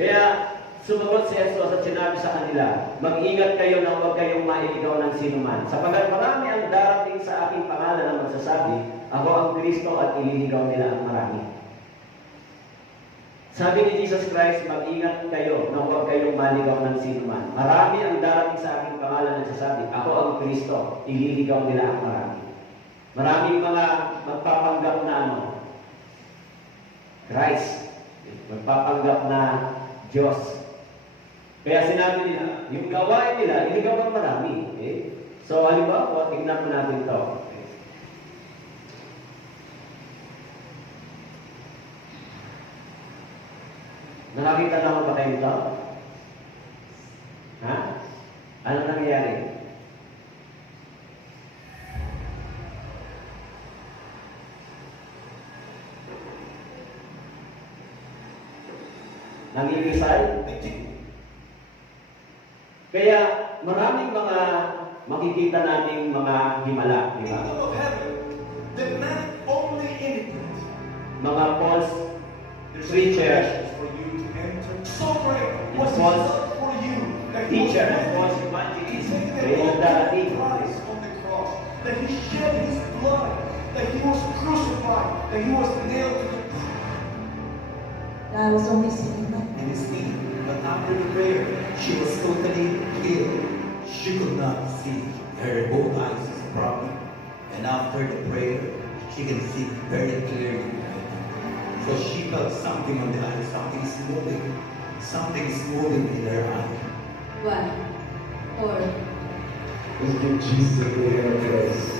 Kaya sumagot si Jesus at sinabi sa kanila, mag-ingat kayo na huwag kayong mailigaw ng sinuman. Sapagkat marami ang darating sa aking pangalan na magsasabi, ako ang Kristo at ililigaw nila ang marami. Sabi ni Jesus Christ, mag-ingat kayo na huwag kayong maligaw ng sinuman. Marami ang darating sa aking pangalan na nagsasabi, ako ang Kristo, ililigaw nila ang marami. Maraming mga magpapanggap na Christ, magpapanggap na Diyos. Kaya sinabi nila, yung gawain nila, iligaw ang marami. Okay? So, halimbawa, tignan po natin ito. Okay. Nakakita na ako ba kayo ito? Ha? Ano nangyayari? Nangigisay? Kaya maraming mga makikita nating mga himala, di ba? Mga false preachers, false teacher, false evangelists, kaya darating. That he shed his blood, that he was crucified, that he was nailed to the cross. I was only sitting there. In his feet, but after the prayer, she was totally healed. She could not see. Her both eyes is problem. And after the prayer, she can see very clearly. So she felt something on the eye, something's moving. Something's moving in her eye. What? Or Let's give Jesus a great praise.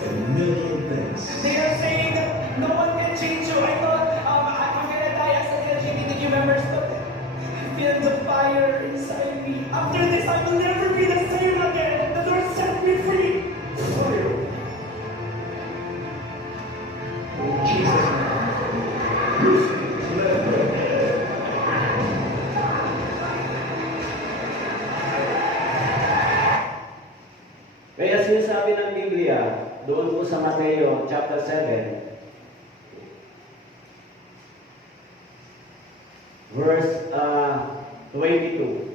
A million thanks. They are saying that no one can change you. I thought I'm gonna die as an LGBTQ member, but I feel the fire inside me. After this, I will never be the same again. The Lord set me free. Kaya sinasabi ng Biblia, doon po sa Mateo chapter 7, verse 22.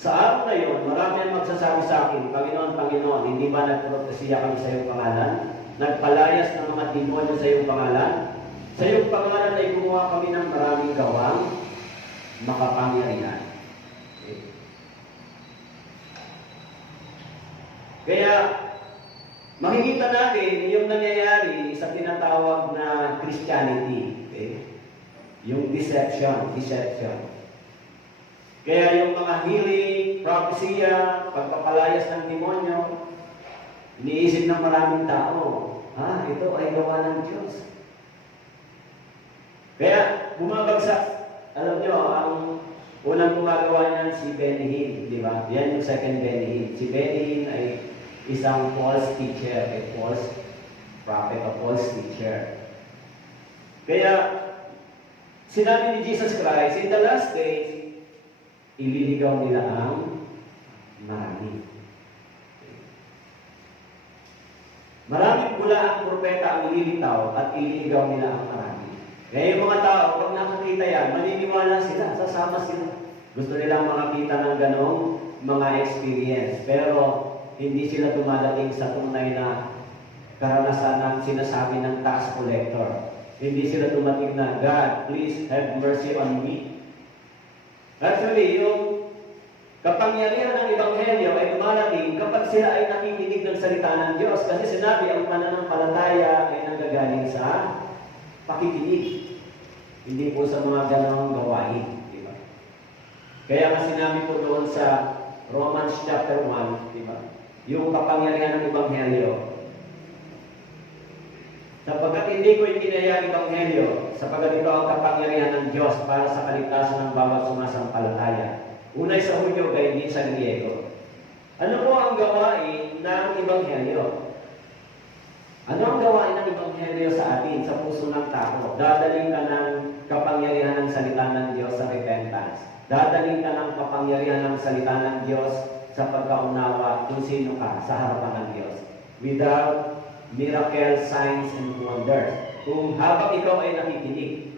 Sa araw na yon, marami ang magsasabi sa akin, Panginoon, Panginoon, hindi ba nagprofesiya kami sa iyong pangalan? Nagpalayas ng mga demonyo sa iyong pangalan? Sa iyong pangalan ay gumawa kami ng maraming gawang makapangyarihan. Okay. Kaya, makikita natin yung nangyayari sa tinatawag na Christianity. Okay? Yung deception. Kaya yung mga healing, prophecia, pagpapalayas ng demonyo, iniisip ng maraming tao, ito ay gawa ng Diyos. Kaya bumabagsak. Alam nyo, ang unang gumagawa niyan si Benny Hinn, di ba? Yan yung second Benny Hinn. Si Benny Hinn ay isang false teacher, a false prophet, a false teacher. Kaya, sinabi ni Jesus Christ, in the last days, ililigaw nila ang marami. Maraming bula ang propeta ang ililitaw at ililigaw nila ang marami. Kaya yung mga tao, pag nakakita yan, maniniwala sila, sasama sila. Gusto nilang makakita ng ganong mga experience. Pero, hindi sila dumadating sa tunay na karanasan ng sinasabi ng tax collector. Hindi sila dumating na, God, please have mercy on me. Actually, yung kapangyarihan ng Ebanghelyo ay dumarating kapag sila ay nakikinig ng salita ng Diyos. Kasi sinabi, ang pananampalataya ay nanggagaling sa pakikinig. Hindi po sa mga ganong gawain. Di ba? Kaya nga sinabi po doon sa Romans chapter 1, di ba? Yung kapangyarihan ng Ebanghelyo. Sapagkat hindi ko itinaya ang Ebanghelyo, sapagkat ito ang kapangyarihan ng Diyos para sa kaligtasan ng bawat sumasampalataya. Unay sa Hudyo, gayon din sa Griego. Ano po ang gawain ng Ebanghelyo? Ano ang gawain ng Ebanghelyo sa atin, sa puso ng tao? Dadaling ka ng kapangyarihan ng salita ng Diyos sa repentance. Dadaling ka ng kapangyarihan ng salita ng Diyos sa pagkaunawa kung sino ka sa harapan ng Diyos. Without miracle, signs, and wonders. Kung habang ikaw ay nakikinig.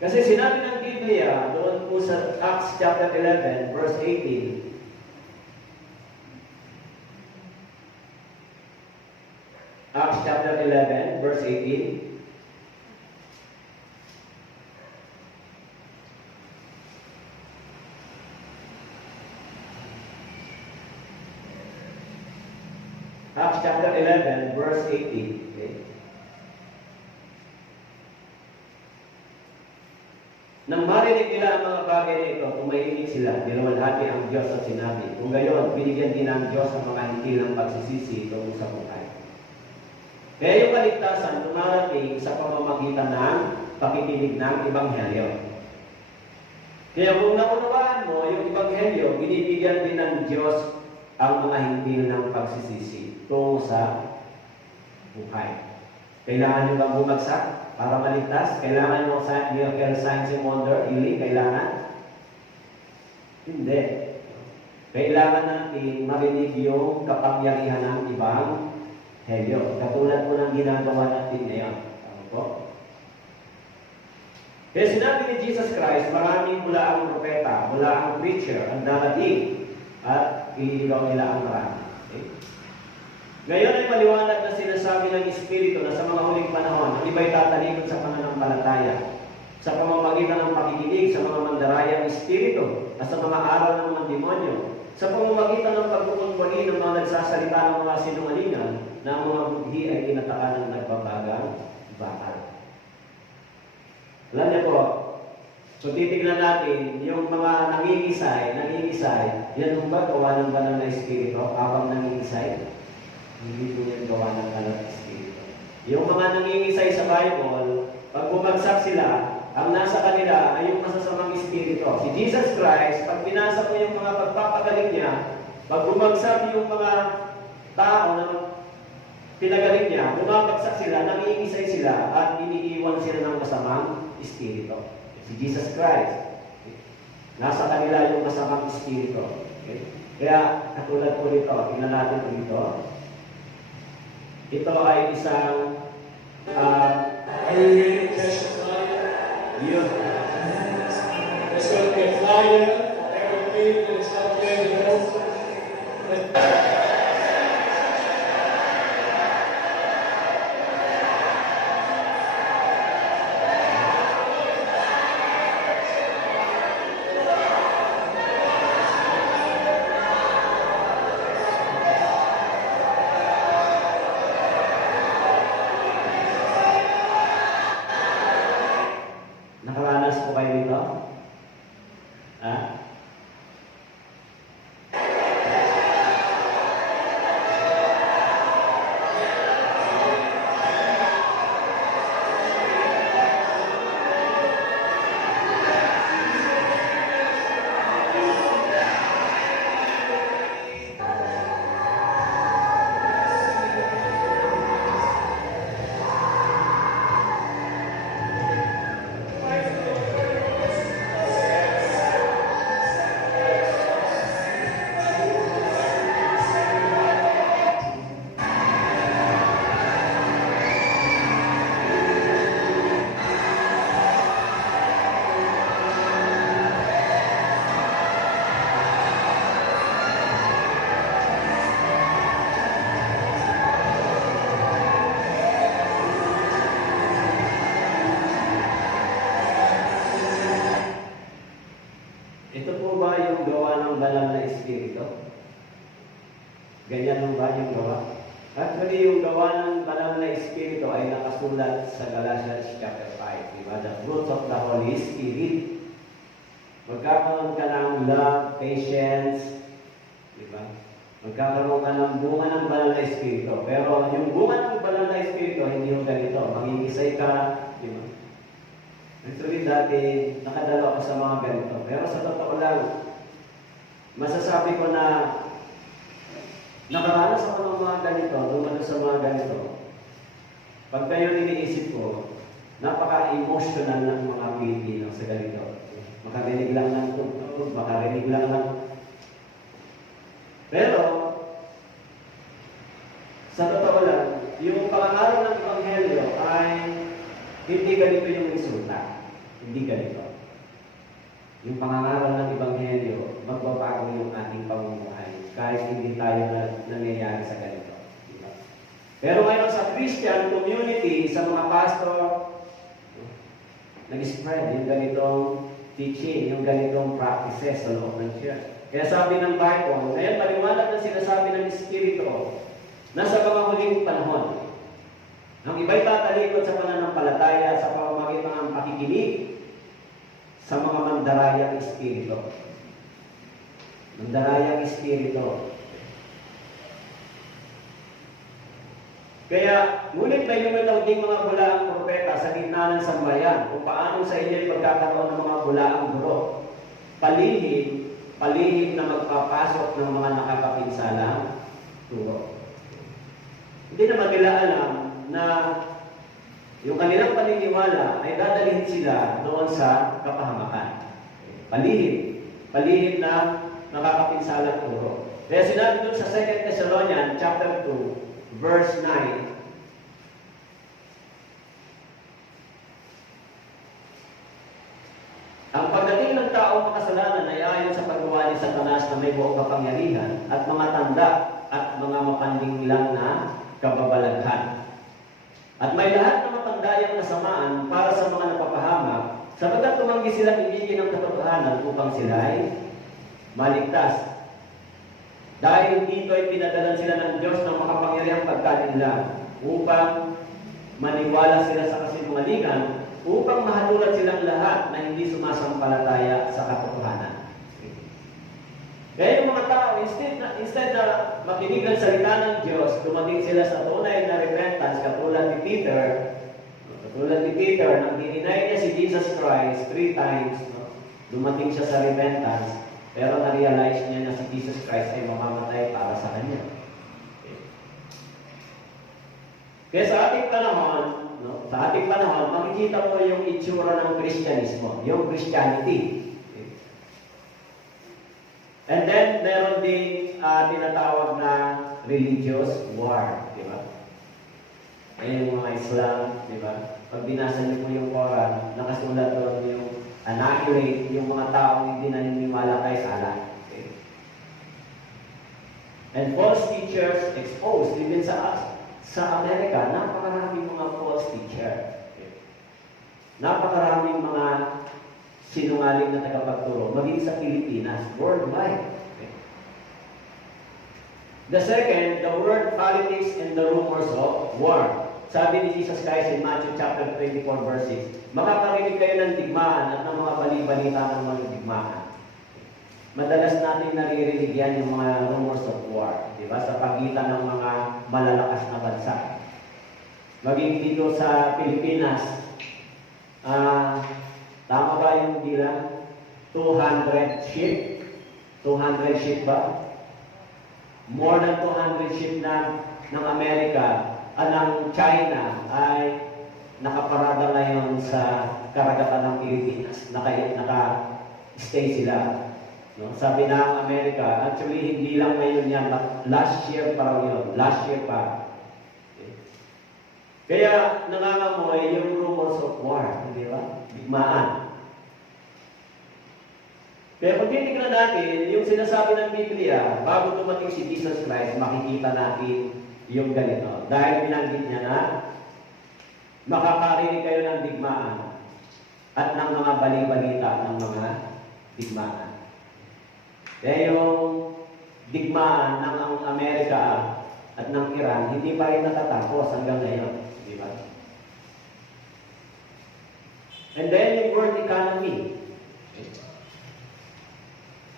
Kasi sinabi ng Biblia, doon po sa Acts chapter 11, verse 18, Acts chapter 11, verse 18. Acts chapter 11, verse 18. Okay. Nang marinig nila ang mga bagay na ito, tumahimik sila, niluwalhati ang Diyos at sinabi, kung gayon, binigyan din ng Diyos ang mga hintil ng pagsisisi tungo sa buhay. Kaya yung kaligtasan dumarating sa pamamagitan ng pakikinig ng Ebanghelyo. Kaya kung naunawaan mo yung Ebanghelyo, binibigyan din ng Diyos ang mga hintil ng pagsisisi tungo sa buhay. Kailangan nyo bang bumagsak para maligtas? Kailangan nyo miracle, signs, and wonder, healing? Kailangan? Hindi. Kailangan natin marinig yung kapangyarihan ng ibang helyo. Katulad po ng ginagawa natin ngayon. Tama po? Kaya sinabi ni Jesus Christ, maraming mula ang propeta, mula ang preacher, ang darating, at ililigaw nila ang marami. Okay? Ngayon ay maliwanag na sinasabi ng Espiritu na sa mga huling panahon, ang iba'y tatalikod sa pananampalataya, sa pamamagitan ng pakikinig sa mga mandarayang Espiritu, at sa mga aral ng mga demonyo, sa pamamagitan ng pagkukunwagi ng mga nagsasalita ng mga sinungalingan, na ang mga budhi ay tinataan ng nagbabagang bakal. Alam niyo po, so titignan natin, yung mga nangingisay, yan yung ba gawa ng banal na Espiritu habang nangingisay? Hindi po yan gawa ng banal na Espiritu. Yung mga nangingisay sa Bible, pag bumagsak sila, ang nasa kanila ay yung masasamang Espiritu. Si Jesus Christ, pag binasa mo yung mga pagpapagaling niya, pag bumagsak yung mga tao na pinagaling niya, bumabagsak sila, nangingisay sila, at iniiwan sila ng masamang Espiritu. Si Jesus Christ, nasa kanila yung masamang Espiritu. Okay? Kaya, katulad po rito, tingnan natin po dito. Ito ay isang Are you ready to testify? yun. There's going to be a flyer for every that is out there in the world. Espiritu? Ganyan lang ba yung gawa? Actually, yung gawa ng banal na Espiritu ay nakasulat sa Galatians chapter 5. Diba? The fruit of the Holy Spirit. Magkakaroon ka ng love, patience, diba? Magkakaroon ka ng bunga ng banal na Espiritu. Pero yung bunga ng banal na Espiritu, hindi yung ganito. Mangingisay ka, diba? Actually, dati, nakadalo ako sa mga ganito. Pero sa totoo lang, masasabi ko na nakaranas ako ng mga ganito, dumalo sa mga ganito. Pag kayo iniisip ko, napaka-emotional ng mga Pilipino sa ganito. Makarinig lang ng tugtog, makarinig lang ng... Pero, sa totoo lang, yung pangangaral ng Ebanghelyo ay hindi ganito yung resulta. Hindi ganito. Yung pangangaral ng Ebanghelyo, magbabago yung ating pamumuhay kahit hindi tayo nangyayari sa ganito. Diba? Pero ngayon sa Christian community, sa mga pastor, nag-spread yung ganitong teaching, yung ganitong practices sa loob ng church. Kaya sabi ng Bible, ngayon paliwanag na sinasabi ng Espiritu, nasa mga huling panahon, ang iba'y tatalikod sa pananampalataya sa pamamagitan ng pakikinig sa mga mandarayang espiritu. Mandarayang espiritu. Kaya, ngunit may lumitaw ding mga bulaang propeta sa gitna ng sambayan kung paano sa inyo'y pagkakaroon ng mga bulaang guro. Palihim na magpapasok ng mga nakakapinsalang turo. Hindi naman nila alam na yung kanilang paniniwala ay dadalhin sila doon sa kapahamakan. Palihim na nakakapinsalang turo. Kaya sinabi doon sa 2 Thessalonians chapter 2, verse 9, ang pagdating ng taong makasalanan ay ayon sa paggawa ni Satanas na may buong kapangyarihan at mga tanda at mga mapandinglang na kababalaghan. At may lahat ng mapandayang kasamaan para sa mga napapahamak, sapagkat tumanggi silang ibigin ng katotohanan upang sila ay maligtas. Dahil dito ay pinadalan sila ng Diyos ng makapangyarihang pagkalinlang upang maniwala sila sa kasinungalingan, upang mahatulan silang lahat na hindi sumasampalataya sa katotohanan. Kaya yung mga tao, instead na makinig ang salita ng Diyos, dumating sila sa tunay na repentance, katulad ni Peter, nang dininay niya si Jesus Christ 3 times, dumating siya sa repentance, pero na-realize niya na si Jesus Christ ay mamamatay para sa kanya. Kaya sa ating panahon, makikita mo yung itsura ng Kristyanismo, yung Christianity. And then, meron din tinatawag na religious war, di ba? Ayan yung mga Islam, di ba? Pag binasa niyo po yung Quran, nakasulat doon yung annihilate yung mga taong hindi naniniwala kay Allah. Okay? And false teachers exposed, even sa us. Sa Amerika, napakaraming mga false teacher. Okay? Napakaraming mga sinungaling na tagapagturo, maging sa Pilipinas, worldwide. Okay. The second, the word politics and the rumors of war. Sabi ni Jesus Christ in Matthew chapter 24 verses, makakarinig kayo ng digmaan at ng mga bali-balita ng mga digmaan. Madalas natin naririnig yan yung mga rumors of war, di ba? Sa pagitan ng mga malalakas na bansa. Maging dito sa Pilipinas, tama ba yung bilang? 200 ship? 200 ship ba? More than 200 ship ng Amerika, ng China ay nakaparada ngayon sa karagatan ng Pilipinas. Naka-stay sila. No? Sabi ng Amerika, actually hindi lang ngayon yan, last year pa raw yun. Last year pa. Okay. Kaya nangangamoy yung rumors of war, di ba? Digmaan. Kaya kung titignan natin, yung sinasabi ng Biblia, bago dumating si Jesus Christ, makikita natin yung ganito. Dahil binanggit niya na, makakarinig kayo ng digmaan at ng mga bali-balita ng mga digmaan. Kaya yung digmaan ng ang Amerika at ng Iran, hindi pa rin natatapos hanggang ngayon. Di ba? And then yung world economy.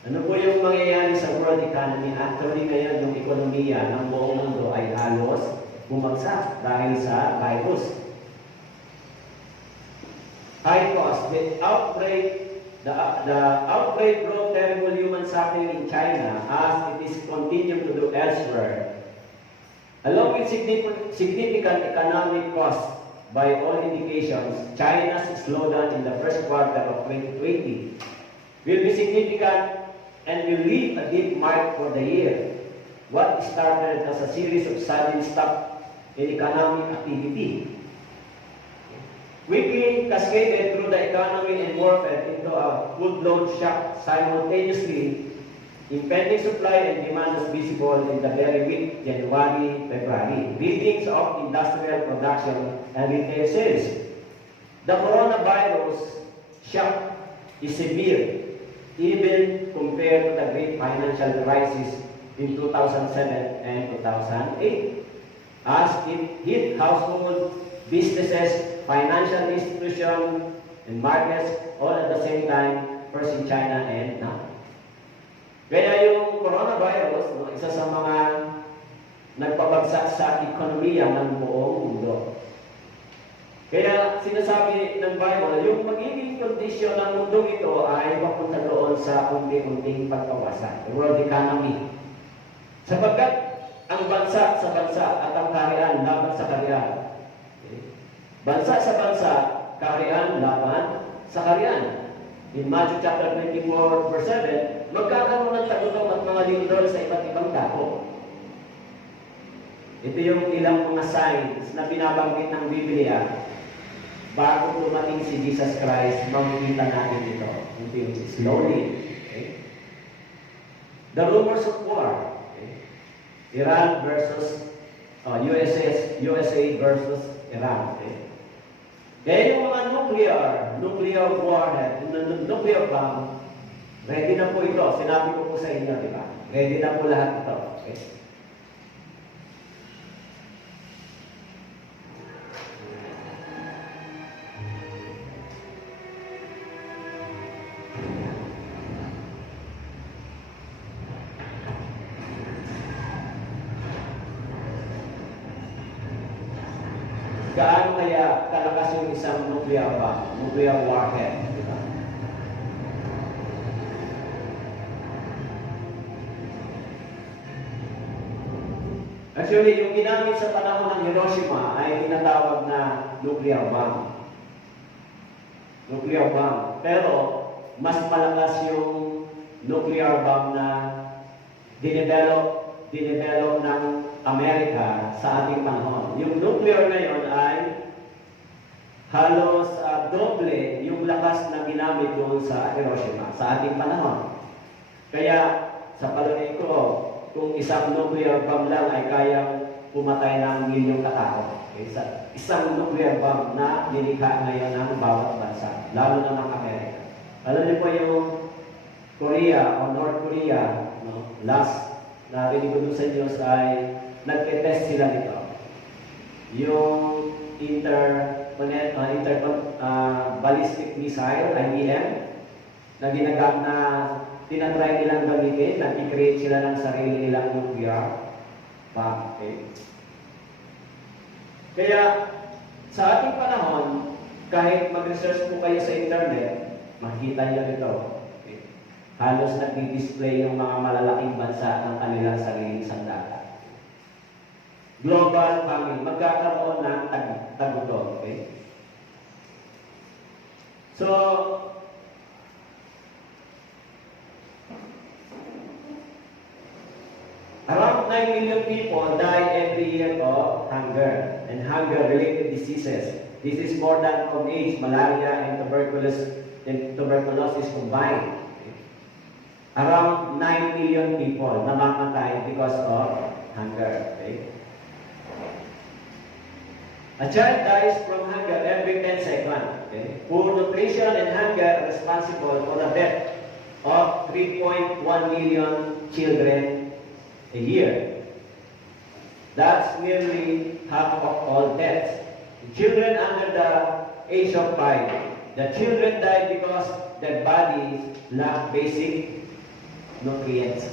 Ano po yung mangyayari sa world economy? Actually ngayon yung ekonomiya ng buong mundo ay halos bumagsak dahil sa virus. High cost, the outbreak brought terrible human suffering in China as it is continued to do elsewhere. Along with significant economic costs, by all indications, China's slowdown in the first quarter of 2020 will be significant and will leave a deep mark for the year. What started as a series of sudden stop in economic activity quickly cascaded through the economy and morphed into a full-blown shock. Simultaneously, impending supply and demand was visible in the very weak January, February. Readings of industrial production and retail sales. The coronavirus shock is severe, even compared to the great financial crisis in 2007 and 2008, as it hit households, businesses, financial institutions, and markets all at the same time, first in China and now. Kaya yung coronavirus, isa sa mga nagpabagsak sa ekonomiya ng buong mundo. Kaya sinasabi ng Bible, yung magiging kondisyon ng mundong ito ay papunta doon sa unti-unting pagkawasan, the world economy. Sapagkat ang bansa sa bansa at ang kaharian laban sa kaharian. Bansa sa bansa, kaharian laban sa kaharian. In Matthew chapter 24, verse 7, magkakaroon ng tagutong at mga lindol sa iba't ibang dako. Ito yung ilang mga signs na binabanggit ng Biblia. Bago dumating si Jesus Christ, makikita natin ito. Slowly. Okay? The rumors of war. Okay? Iran versus USA versus Iran. Okay? Kaya yung mga nuclear warhead, nuclear bomb, ready na po ito. Sinabi ko po sa inyo, di ba? Ready na po lahat ito. Okay? Gaano kaya kalakas yung isang nuclear bomb, nuclear warhead, di ba? Actually, yung ginamit sa panahon ng Hiroshima ay tinatawag na nuclear bomb. Nuclear bomb. Pero, mas malakas yung nuclear bomb na dinevelop ng Amerika sa ating panahon. Yung nuclear ngayon ay halos doble yung lakas na ginamit doon sa Hiroshima sa ating panahon. Kaya sa palagay ko, kung isang nuclear bomb lang ay kayang pumatay ng milyong katao. Okay? Isang nuclear bomb na nilikha ngayon ng bawat bansa, lalo na ng Amerika. Alam niyo po yung Korea o North Korea, no? Last na rinig ko sa Diyos ay nagke-test sila nito. Yung ballistic missile, IBM, na tinatry nilang gamitin, nag-create sila ng sarili nilang nuclear bomb. Okay? Kaya, sa ating panahon, kahit mag-research po kayo sa internet, makikita niyo ito. Okay? Halos nag-display yung mga malalaking bansa ng kanilang sariling sandata. Global famine, magkakaroon ng tagutom. Okay? So, around 9 million people die every year of hunger and hunger-related diseases. This is more than old age, malaria, and tuberculosis combined. Okay? Around 9 million people namamatay because of hunger. Okay? A child dies from hunger every 10 seconds. Okay? Poor nutrition and hunger are responsible for the death of 3.1 million children a year. That's nearly half of all deaths. Children under the age of 5. The children die because their bodies lack basic nutrients.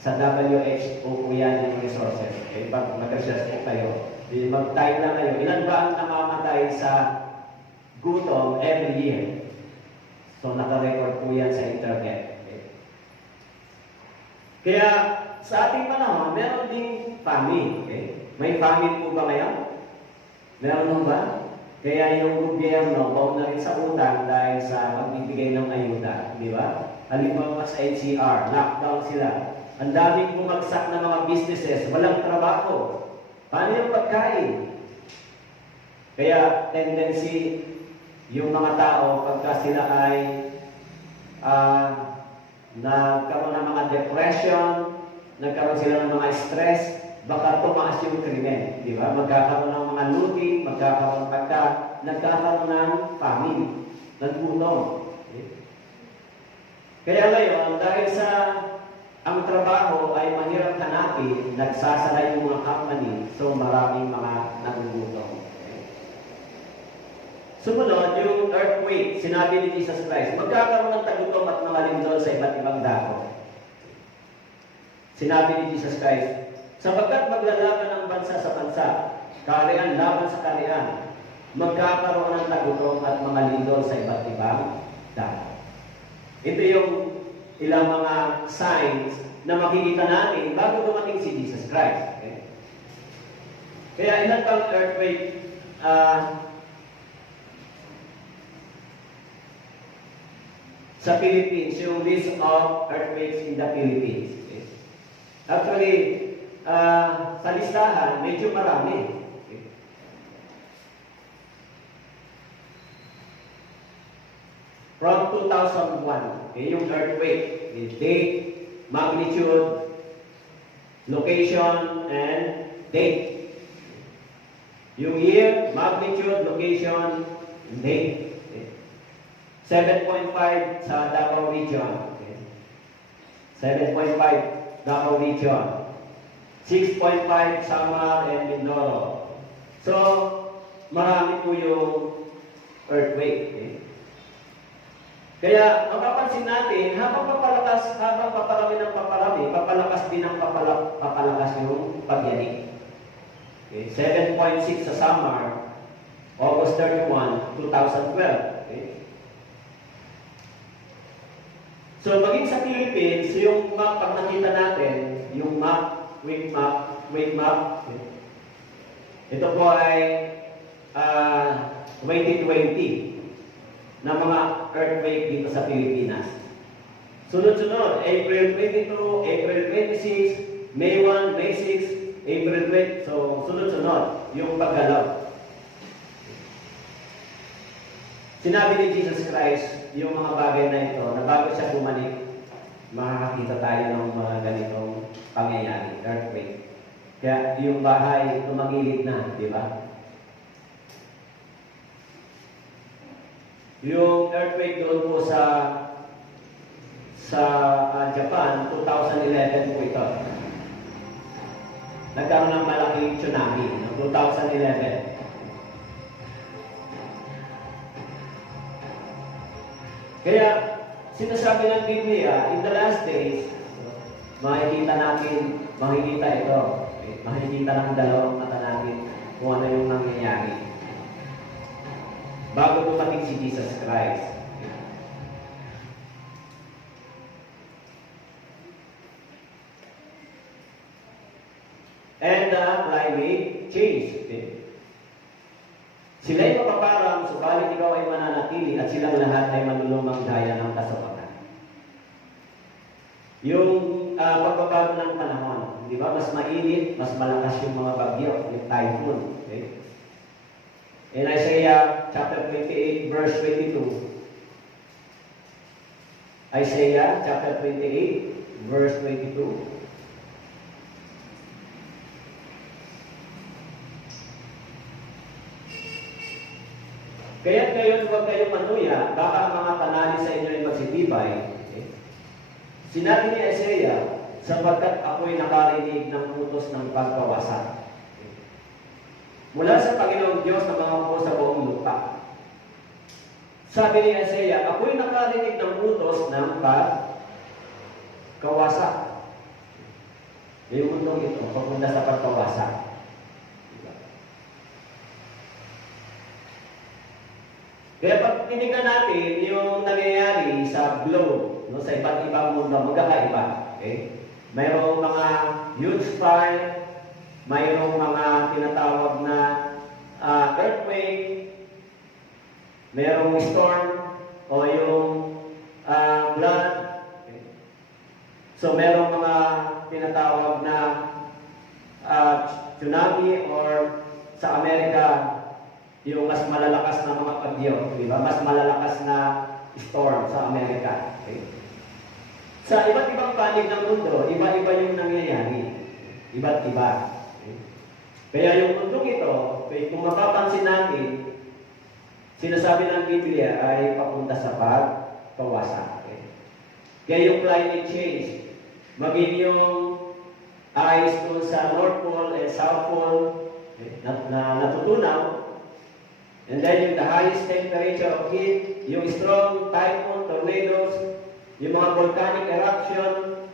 Sa WHO po yan yung resources. Okay? Pag mag-research po kayo, mag-type lang kayo. Ilan ba ang namamatay sa gutom every year? So, naka-record po yan sa internet. Okay? Kaya, sa ating panahon, meron ding famine. Okay? May famine po ba ngayon? Meron ba? Kaya yung gobyerno, baon na rin sa utang dahil sa pagbibigay ng ayuda. Di ba? Halimbawa sa NCR, lockdown sila. Ang daming bumagsak na mga businesses, walang trabaho. Paano yung pagkain? Kaya tendency yung mga tao pagka sila ay nagkaroon ng mga depression, nagkaroon sila ng mga stress, baka tumaas yung krimen. Di ba? Magkakaroon ng mga looting, nagkakaroon ng famine, ng gutom. Okay? Kaya ngayon, dahil sa ang trabaho ay mahirap hanapin, nagsasara yung mga company, so maraming mga nagugutom. Okay? Sumunod, yung earthquake, sinabi ni Jesus Christ, magkakaroon ng tagutom at mga lindol sa iba't ibang dako. Sinabi ni Jesus Christ, sapagkat maglalaban ang bansa sa bansa, kaharian laban sa kaharian, magkakaroon ng tagutom at mga lindol sa iba't ibang dako. Ito yung ilang mga signs na makikita natin bago dumating si Jesus Christ. Okay? Kaya ilan pang earthquake sa Philippines, yung list of earthquakes in the Philippines. Okay? Actually, sa listahan, medyo marami. Okay? From 2001, okay, yung earthquake, date, magnitude, location, and date. Yung year, magnitude, location, and date. Okay. 7.5 sa Davao Region. Okay. 7.5 Davao Region. 6.5 Samar and Mindoro. So, marami po yung earthquake. Okay. Kaya, mapapansin natin, habang paparami ng paparami, papalakas din ang papalakas yung pagyanig. Okay. 7.6 sa Samar, August 31, 2012. Okay. So, maging sa Philippines, yung map, pag nakita natin, yung map, wake map, okay. Ito po ay 2020 na mga earthquake dito sa Pilipinas. Sunod-sunod, April 22, April 26, May 1, May 6, April 20. So, sunod-sunod yung paggalaw. Sinabi ni Jesus Christ yung mga bagay na ito, na bago siya bumalik, makakakita tayo ng mga ganitong pangyayari, earthquake. Kaya yung bahay, tumagilid na, di ba? Yung earthquake doon po sa Japan, 2011 po ito. Nagkaroon ng malaking tsunami, no? 2011. Kaya, sinasabi ng Biblia, in the last days, makikita ito. Okay? Makikita ng dalawang mata natin kung ano yung nangyayari. Bago dumating si Jesus Christ. And climate change. Okay? Sila'y mapaparang, subalit ikaw ay mananatili at silang lahat ay manulumang gaya ng kasapatan. Yung pagbabago ng panahon, di ba? Mas mainit, mas malakas yung mga bagyo, yung typhoon. Okay? In Isaiah chapter 28, verse 22. Isaiah chapter 28, verse 22. Kaya't ngayon huwag kayong manuya, baka ang mga tanali sa inyo ay magsitibay, Sinabi ni Isaiah, sapagkat ako'y nakarinig ng utos ng pagkawasak. Mula sa Panginoong Diyos na mga upo sa buong lupa. Sabi ni Isaiah, ako'y nakarinig ng utos ng pagkawasak. Yung mundong ito, papunta sa pagkawasak. Kaya pag tinignan natin yung nangyayari sa globe, no, sa iba't ibang mundo, magkakaiba. Okay? Mayroong mga huge fire, mayroong mga tinatawag na earthquake, mayroong storm, o yung flood. Okay? So mayroong mga tinatawag na tsunami, or sa Amerika, yung mas malalakas na mga bagyo, di ba? Mas malalakas na storm sa Amerika. Okay? Sa iba't ibang panig ng mundo, iba-iba yung nangyayari. Iba't iba. Okay? Kaya yung mundong ito, kung mapapansin natin, sinasabi ng Biblia ay papunta sa pagkawasak. Okay? Kaya yung climate change, maging yung ice doon sa North Pole and South Pole, okay, na natutunaw. And then yung the highest temperature of heat, yung strong typhoon, tornadoes, yung mga volcanic eruption,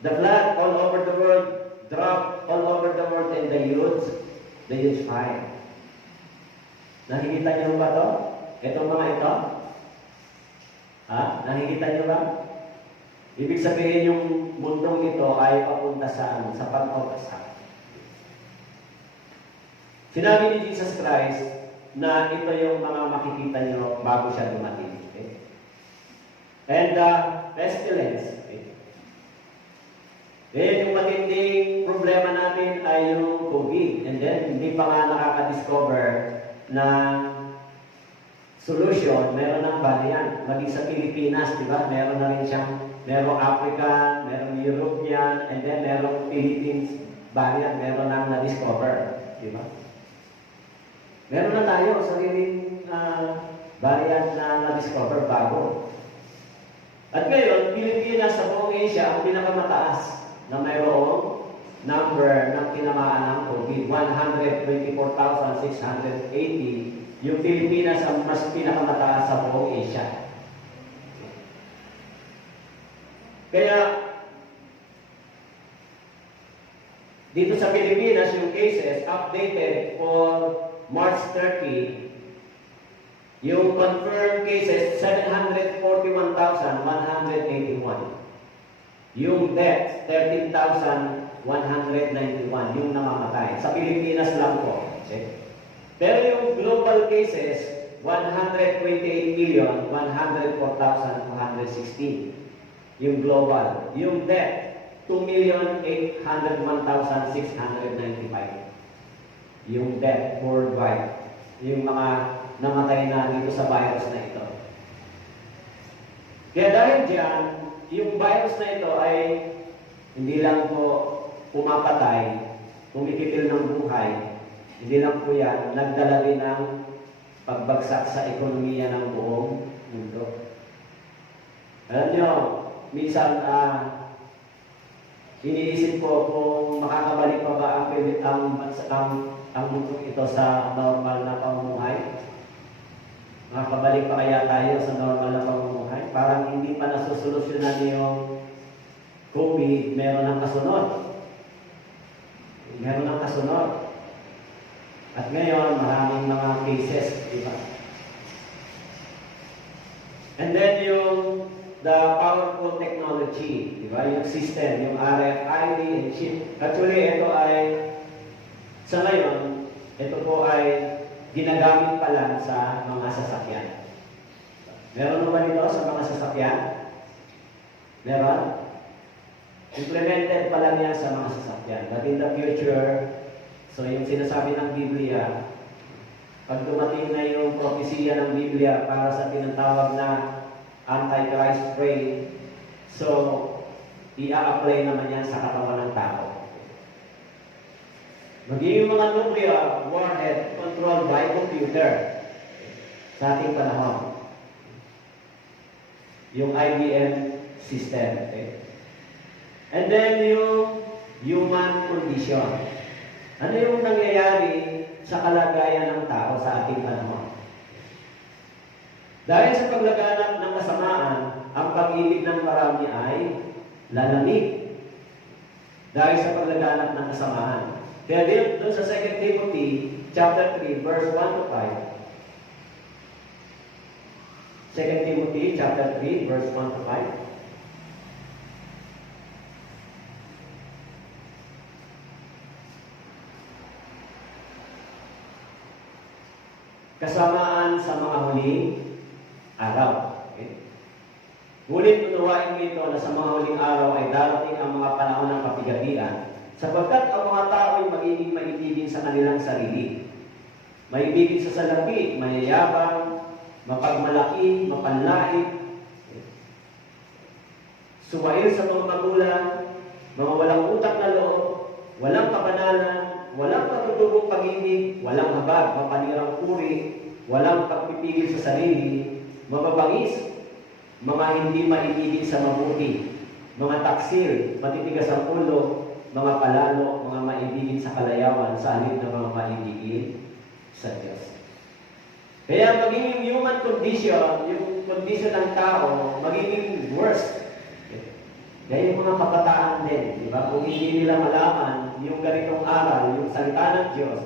the flood all over the world, drought all over the world, and the huge fire. Nakikita niyo ba to? Itong mga ito? Nakikita niyo ba? Ibig sabihin yung mundong ito ay papunta saan? Sa pagkawasak. Sinabi ni Jesus Christ na ito yung mga makikita niyo bago siya dumating. Okay? And pestilence. Okay? Yung matinding problema natin ay yung COVID. And then, hindi pa nga nakaka-discover na solution. Meron ng variant. Maging sa Pilipinas, di ba? Meron na rin siyang, merong African, merong European, and then merong Philippines variant. Meron nang na-discover. Di ba? Meron na tayo sariling variant na na-discover bago. At ngayon, Pilipinas sa buong Asia ang pinakamataas na mayroong number ng tinamaan ng COVID. 124,680. Yung Pilipinas ang mas pinakamataas sa buong Asia. Kaya, dito sa Pilipinas, yung cases updated for March 30, yung confirmed cases, 741,181. Yung deaths, 13,191. Yung namamatay. Sa Pilipinas lang po. Okay? Pero yung global cases, 128,104,216. Yung global. Yung death, 2,801,695. Yung death worldwide, yung mga namatay na dito sa virus na ito. Kaya dahil dyan, yung virus na ito ay hindi lang po pumapatay, kumikitil ng buhay, hindi lang po yan, nagdala din ng pagbagsak sa ekonomiya ng buong mundo. Alam nyo, minsan, iniisip ko kung makakabalik pa ba ang mundo ito sa normal na pamumuhay. Makakabalik pa kaya tayo sa normal na pamumuhay? Parang hindi pa nasusolusyonan yung COVID, meron ng kasunod. Meron ng kasunod. At ngayon, maraming mga cases, di ba? And then yung the powerful technology, di ba? Yung system, yung RFID and chip. Actually, ito ay, sa ngayon, ito po ay ginagamit pa lang sa mga sasakyan. Meron ba nito sa mga sasakyan? Meron? Implemented pa lang yan sa mga sasakyan. But in the future, so yung sinasabi ng Biblia, pag dumating na yung propesya ng Biblia para sa tinatawag na Antichrist reign, so i-apply naman yan sa katawan ng tao. Magiging mga nuclear warhead controlled by computer sa ating panahon. Yung IBM system. Okay? And then yung human condition. Ano yung nangyayari sa kalagayan ng tao sa ating panahon? Dahil sa paglaganap ng kasamaan, ang pag-ibig ng marami ay lalamig. Dahil sa paglaganap ng kasamaan. Kaya doon sa 2 Timothy chapter 3, verse 1 to 5. 2 Timothy chapter 3, verse 1 to 5. Kasamaan sa mga huling araw. Okay? Ngunit unawain mo ito na sa mga huling araw ay darating ang mga panahon ng kapigabian, sapagkat ang mga tao ay magiging maibigin sa kanilang sarili. Maibigin sa salapi, mayayabang, mapagmalaki, mapanlait, suwail sa mga magulang, mga walang utak na loob, walang kabanalan, walang patutubong pag-ibig, walang habag, mapanirang puri, walang pagpipigil sa sarili, mababangis, mga hindi maibigin sa mabuti, mga taksil, matitigas ang ulo, mga palalo, mga maibigin sa kalayawan, sa halip ng mga maibigin sa Diyos. Kaya magiging human condition, yung condition ng tao, magiging worse. Kaya yung mga kabataan din, di ba? Kung hindi nila malaman yung ganitong aral, yung salita ng Diyos,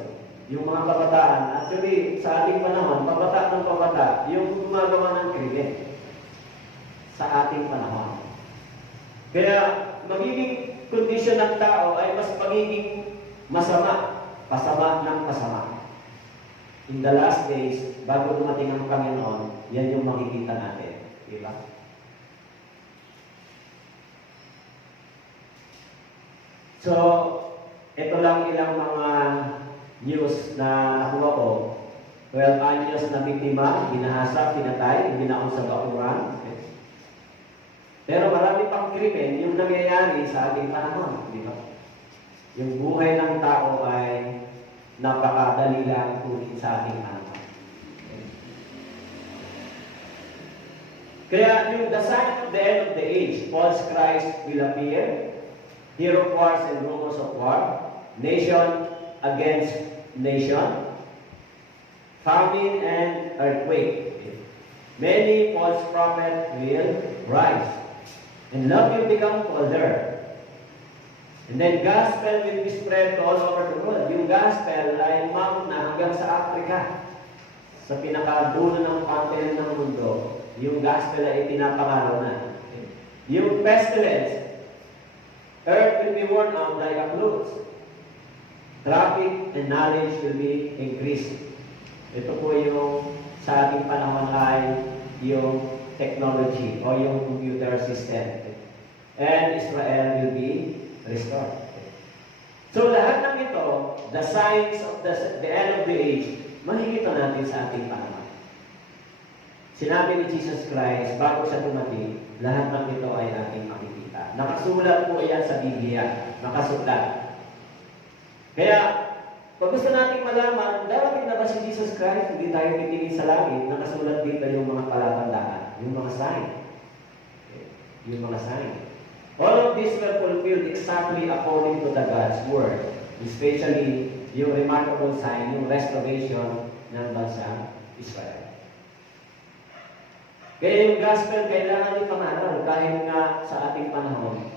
yung mga kabataan, actually, sa ating panahon, pabata ng pabata, yung gumagawa ng krimen sa ating panahon. Kaya, magiging kondisyon ng tao ay mas magiging masama, pasama ng pasama. In the last days, bago dumating ang Panginoon, yan yung makikita natin. Di ba? So, ito lang ilang mga news na nakuha ko. 12 anyos na biktima, binahasa, pinatay, binaon sa bakuran. Pero marami pang krimen yung nangyayari sa ating panahon, di ba? Yung buhay ng tao ay napakadali lang tuloy sa ating panahon. Kaya yung the sign of the end of the age, false Christ will appear, hero of wars and rumors of war, nation against nation, famine and earthquake. Many false prophets will rise, and love will become colder. And then gospel will be spread all over the world. Yung gospel ay umabot na hanggang sa Africa, sa pinakadulo ng continent ng mundo. Yung gospel ay pinapangaraw na. Yung pestilence, earth will be worn out like a clothes. Traffic and knowledge will be increased. Ito po yung sa ating panahon ay yung technology o yung computer system. And Israel will be restored. So lahat ng ito, the signs of the end of the age, makikita natin sa ating panahon. Sinabi ni Jesus Christ, bago siya dumating, lahat ng ito ay ating makikita. Nakasulat po yan sa Biblia. Nakasulat. Kaya, pag gusto nating malaman, darating na ba si Jesus Christ, hindi tayo titingin sa langit, nakasulat dito yung mga palatandaan, yung mga sign. Yung mga sign. All of these were fulfilled exactly according to the God's Word. Especially, yung remarkable sign, yung restoration ng bansa Israel. Kaya yung gospel, kailangan yung pangaral kahit nga sa ating panahon.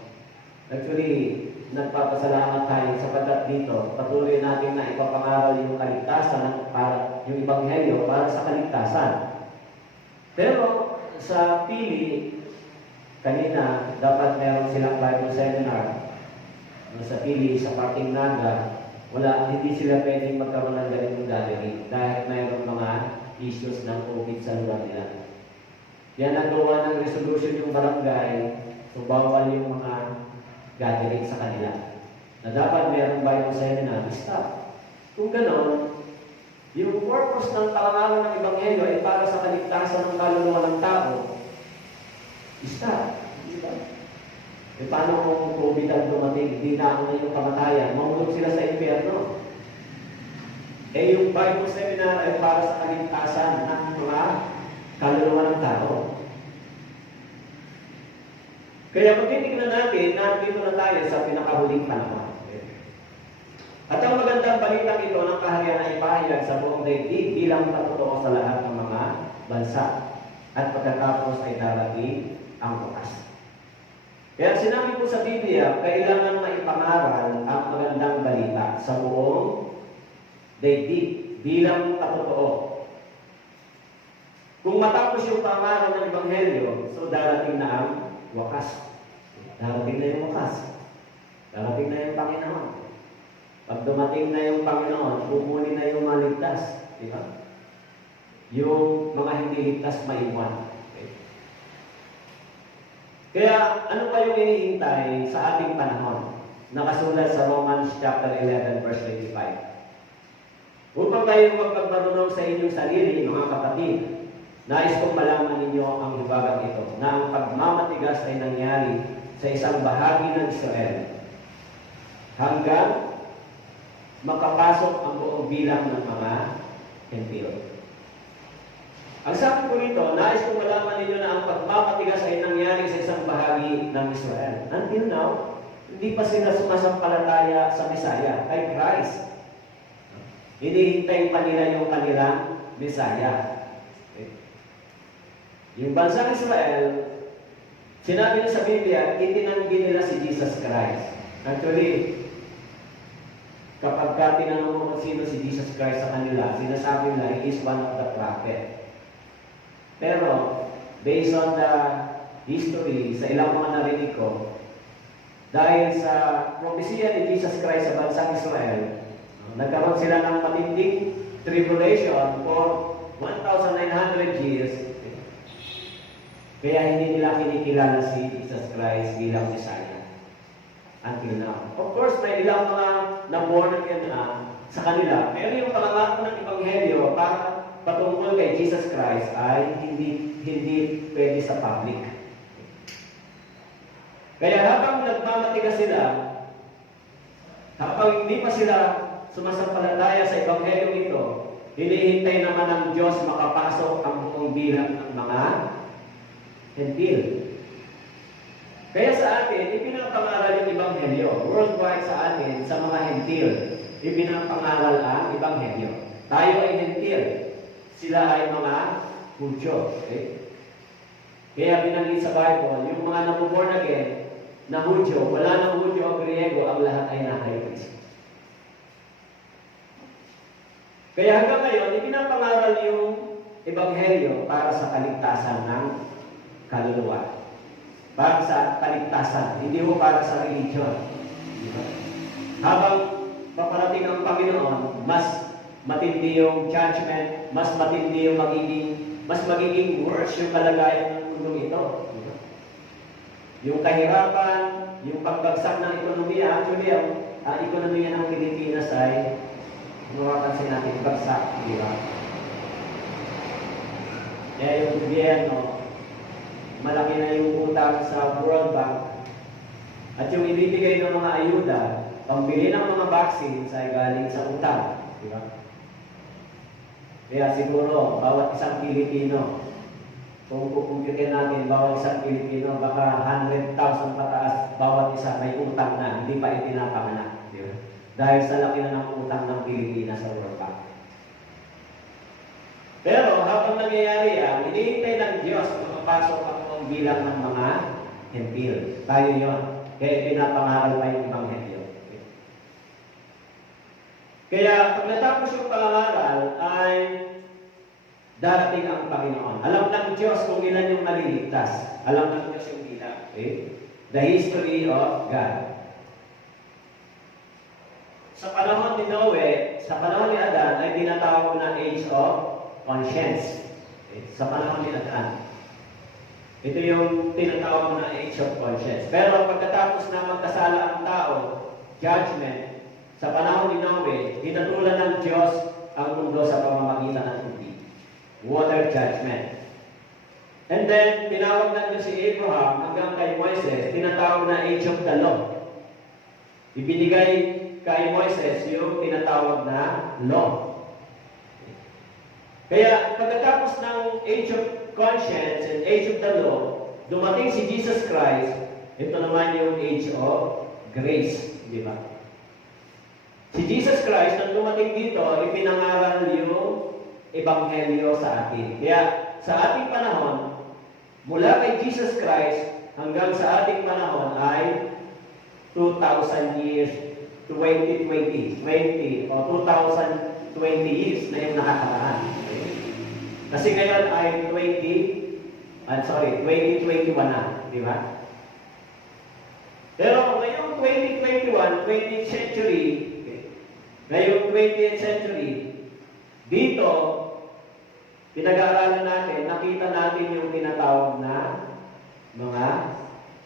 Actually, nagpapasalamat tayo sapagkat dito, patuloy natin na ipapangaral yung kaligtasan, para yung ebanghelyo para sa kaligtasan. Pero sa Pili, kanina, dapat meron silang Bible seminar. Sa Pili, sa parting Naga, hindi sila pwedeng magkaroon ng ganitong gathering dahil mayroon mga issues ng COVID sa lugar nila. Yan nagawa ng resolution yung barangay, so bawal yung mga gathering sa kanila. Na dapat mayroong Bible seminar, stop. Kung ganon, yung purpose ng parangalan ng Ebanghelyo ay para sa kaligtasan ng kaluluwa ng tao, stop. Di ba? E paano kung COVID ang dumating, hindi na ako na yung kamatayan, mahulog sila sa impyerno. Eh yung Bible seminar ay para sa kaligtasan ng mga kaluluwa ng tao. Kaya kung titignan natin, nandito na tayo sa pinakahuling panahon. At ang magandang balitang ito ng kaharian ay ipahayag sa buong daigdig bilang patotoo sa lahat ng mga bansa. At pagkatapos ay darating ang wakas. Kaya sinabi ko sa Biblia, kailangan maipangaral ang magandang balita sa buong daigdig bilang patotoo. Kung matapos yung pangaral ng Ebanghelyo, so darating na ang wakas. Darating na yung wakas. Darating na yung Panginoon. Pag dumating na yung Panginoon, kukunin na yung maligtas. Di ba? Yung mga hindi ligtas maiwan. Okay? Kaya, ano pa yung hinihintay sa ating panahon? Nakasulat sa Romans chapter 11, verse 25. Upang kayo magpagmarunong sa inyong sarili, mga kapatid, nais kong malaman ninyo ang hibagang ito, na ang pagmamatigas ay nangyari sa isang bahagi ng Israel hanggang makapasok ang buong bilang ng mga Hentil. Ang sabi ko rito, nais kong malaman ninyo na ang pagmamatigas ay nangyari sa isang bahagi ng Israel. Until now, hindi pa sila sumasampalataya sa Messiah, kay Christ. Hinihintay pa nila yung kanilang Messiah. Okay. Yung bansang Israel, sinabi niya sa Biblia, itinanggi nila si Jesus Christ. Actually, kapag tinanong mo kung sino si Jesus Christ sa kanila, sinasabi nila, he is one of the prophet. Pero, based on the history, sa ilang mga narinig ko, dahil sa propesya ni Jesus Christ sa bansang Israel, nagkaroon sila ng matinding tribulation for 1,900 years. Kaya hindi nila kinikilala si Jesus Christ bilang Messiah. Until now. Of course, may ilang mga na-born again sa kanila. Pero yung pangangako ng Ebanghelyo para patungkol kay Jesus Christ ay hindi pwede sa public. Kaya habang nagmamatigas sila, habang hindi pa sila sumasampalataya sa Ebanghelyo ito, hinihintay naman ng Diyos makapasok ang buong bilang ng mga Hentil. Kaya sa atin, ipinapangaral yung Ebanghelyo. Worldwide sa atin, sa mga Hentil, ipinapangaral ang Ebanghelyo. Tayo ay Hentil. Sila ay mga Hudyo. Okay? Kaya binanggit sa Bible, yung mga nabuborn again na Hudyo, wala nang Hudyo o Griego, ang lahat ay na kay Kristo. Kaya hanggang ngayon, ipinapangaral yung Ebanghelyo para sa kaligtasan ng kaluluwa. Para sa kaligtasan, hindi mo para sa religion. Diba? Habang paparating ang Panginoon, mas matindi yung judgment, mas matindi yung magiging worse yung kalagayan ng mundo ito. Diba? Yung kahirapan, yung pagbagsak ng ekonomiya, actually, ang ekonomiya ng Pilipinas ay mapapansin natin bagsak, di ba? Kaya yung gobyerno, malaki na yung utang sa World Bank at yung ibibigay ng mga ayuda, pambili ng mga vaccines ay galing sa utang. Di ba? Kaya siguro, bawat isang Pilipino, kung kukumpitin natin, bawat isang Pilipino, baka 100,000 pataas, bawat isa may utang na, hindi pa itinapanganak. Di ba? Dahil sa laki na ng utang ng Pilipinas sa World Bank. Pero habang nangyayari yan, hinihintay ng Diyos na mapasok ang bilang ng mga Hentil. Tayo yun. Kaya pinapangaral pa yung Ebanghelyo. Kaya pag natapos yung pangaral ay darating ang Panginoon. Alam ng Diyos kung ilan yung maliligtas. Alam ng Diyos yung bilang. Okay? The history of God. Sa panahon ni Noe, sa panahon ni Adan ay tinatawag na age of conscience. Okay? Sa panahon ni Adan. Ito yung tinatawag na age of conscience. Pero pagkatapos na magkasala ang tao, judgment, sa panahon ni Noe, hinatulan ng Diyos ang mundo sa pamamagitan ng tubig. Water judgment. And then, tinawag ng Diyos si Abraham hanggang kay Moises, tinatawag na age of the law. Ibinigay kay Moises yung tinatawag na law. Kaya pagkatapos ng age of conscience and age of the law, dumating si Jesus Christ Ito naman yung age of grace, di ba? Si Jesus Christ, nang dumating dito, ipinangaral yung ebanghelyo sa atin. Kaya sa ating panahon, mula kay Jesus Christ hanggang sa ating panahon ay 2,000 years, 2020 o 2,020 years na yung nakakaraan. Okay? Kasi ngayon ay 2021 na, di ba? Pero ngayong 2021, 20th century, ngayong 20th century, dito, pinag-aaralan natin, nakita natin yung tinatawag na mga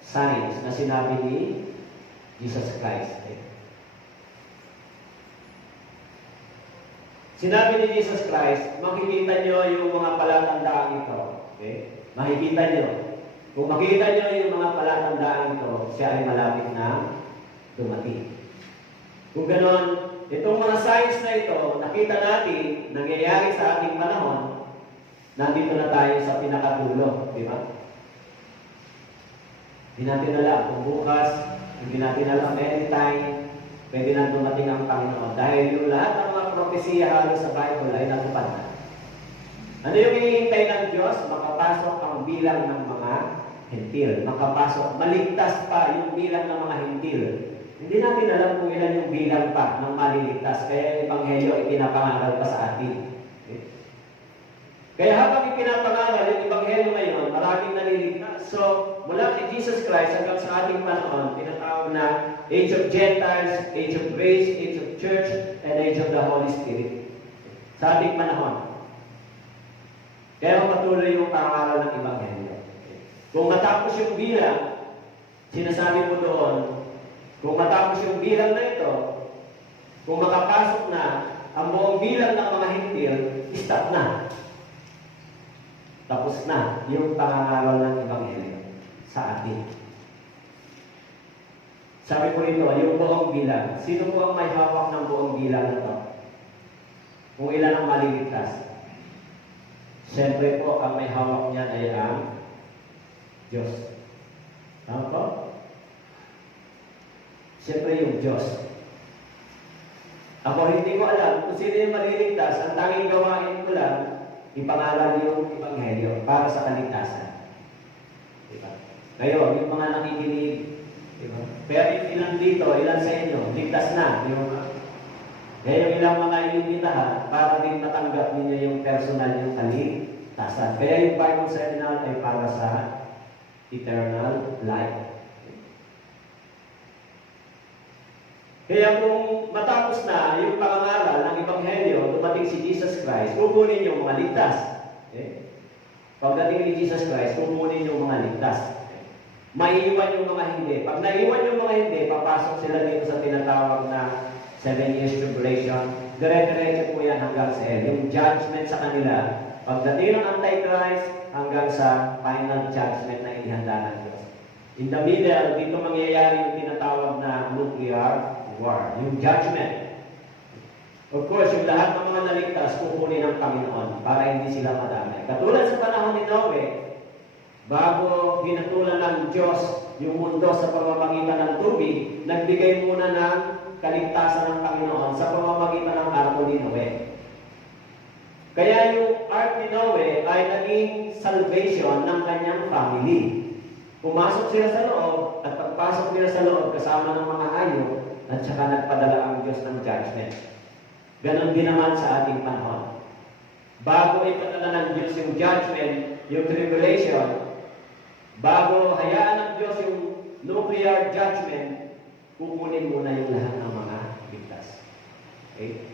signs na sinabi ni Jesus Christ. Sinabi ni Jesus Christ, makikita nyo yung mga palatandaan ito. Okay? Makikita nyo. Kung makita nyo yung mga palatandaan ito, siya ay malapit na dumating. Kung ganon, itong mga signs na ito, nakita natin, nangyayari sa ating panahon, nandito na tayo sa pinakadulo, di ba? Hindi natin alam kung bukas, hindi natin alam anytime, pwede na dumating ang Panginoon. Dahil yung lahat ng mga propesiya halos sa Bible ay natupad na. Ano yung hinihintay ng Diyos? Makapasok ang bilang ng mga hentil. Makapasok, maligtas pa yung bilang ng mga hentil. Hindi natin alam kung ilan yung bilang pa ng maliligtas. Kaya yung Ebanghelyo ipinapangaral pa sa atin. Okay? Kaya habang ipinapangaral yung Ebanghelyo ngayon, maraming naliligtas. So, mula kay Jesus Christ hanggang sa ating panahon, tinatawag na Age of Gentiles, Age of Grace, Age of Church, and Age of the Holy Spirit. Sa ating panahon. Kaya patuloy yung pangaral ng Ebanghelyo. Kung matapos yung bilang, sinasabi mo doon, kung matapos yung bilang na ito, kung makapasok na ang buong bilang ng mga hintil, stop na. Tapos na yung pangaral ng Ebanghelyo sa atin. Sabi ko rito, yung buong bilang. Sino po ang may hawak ng buong bilang na ito? Kung ilan ang maliligtas? Siyempre po, ang may hawak niyan ay ang Diyos. Tama po? Siyempre yung Diyos. Ako hindi ko alam kung sino yung maliligtas. Ang tanging gawain ko lang, ipangaral yung Ebanghelyo para sa kaligtasan. Diba? Ngayon, yung mga nakikinig, diba? Pero yung ilan dito, ilan sa inyo, ligtas na. Diba? Kaya yung ilang mga inimitahan, para din matanggap ninyo yung personal yung kaligtasan. Kaya yung Bible seminar ay para sa eternal life. Kaya kung matapos na yung pangangaral ng Ebanghelyo, dumating si Jesus Christ, kukunin yung mga ligtas. Okay? Pagdating ni Jesus Christ, kukunin yung mga ligtas. Maiiwan yung mga hindi. Pag naiwan yung mga hindi, papasok sila dito sa tinatawag na 7 years tribulation. Dire-diretso po yan hanggang sa hell. Yung judgment sa kanila, pagdating ng Antichrist, hanggang sa final judgment na inihanda ng Diyos. In the middle, dito mangyayari yung tinatawag na nuclear war, yung judgment. Of course, yung lahat ng mga naligtas, kukunin ng Panginoon para hindi sila madami. Katulad sa panahon ni Noe, bago hinatulan ng Diyos yung mundo sa pamamagitan ng tubig, nagbigay muna ng kaligtasan ng Panginoon sa pamamagitan ng arko ni Noe. Kaya yung ark ni Noe ay naging salvation ng kanyang family. Pumasok sila sa loob, at pagpasok nila sa loob kasama ng mga hayop, at saka nagpadala ang Diyos ng judgment. Ganon din naman sa ating panahon. Bago ipadala ng Diyos yung judgment, yung tribulation, bago hayaan ng Diyos yung nuclear judgment, kukunin muna yung lahat ng mga ligtas. Okay?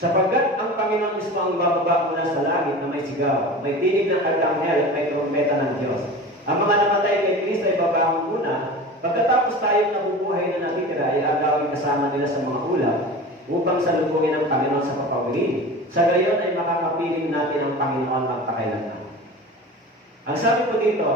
Sapagkat ang Panginoon mismo ang bababa mula sa langit na may sigaw, may tinig ng arkanghel at may trompeta ng Diyos. Ang mga namatay kay Kristo ay babangon muna, pagkatapos tayong nabubuhay na natitira ay agawin kasama nila sa mga ulap upang salubungin ang Panginoon sa papawin. Sa gayon ay makakapiling natin ang Panginoon magpakailanman. Ang sabi ko dito,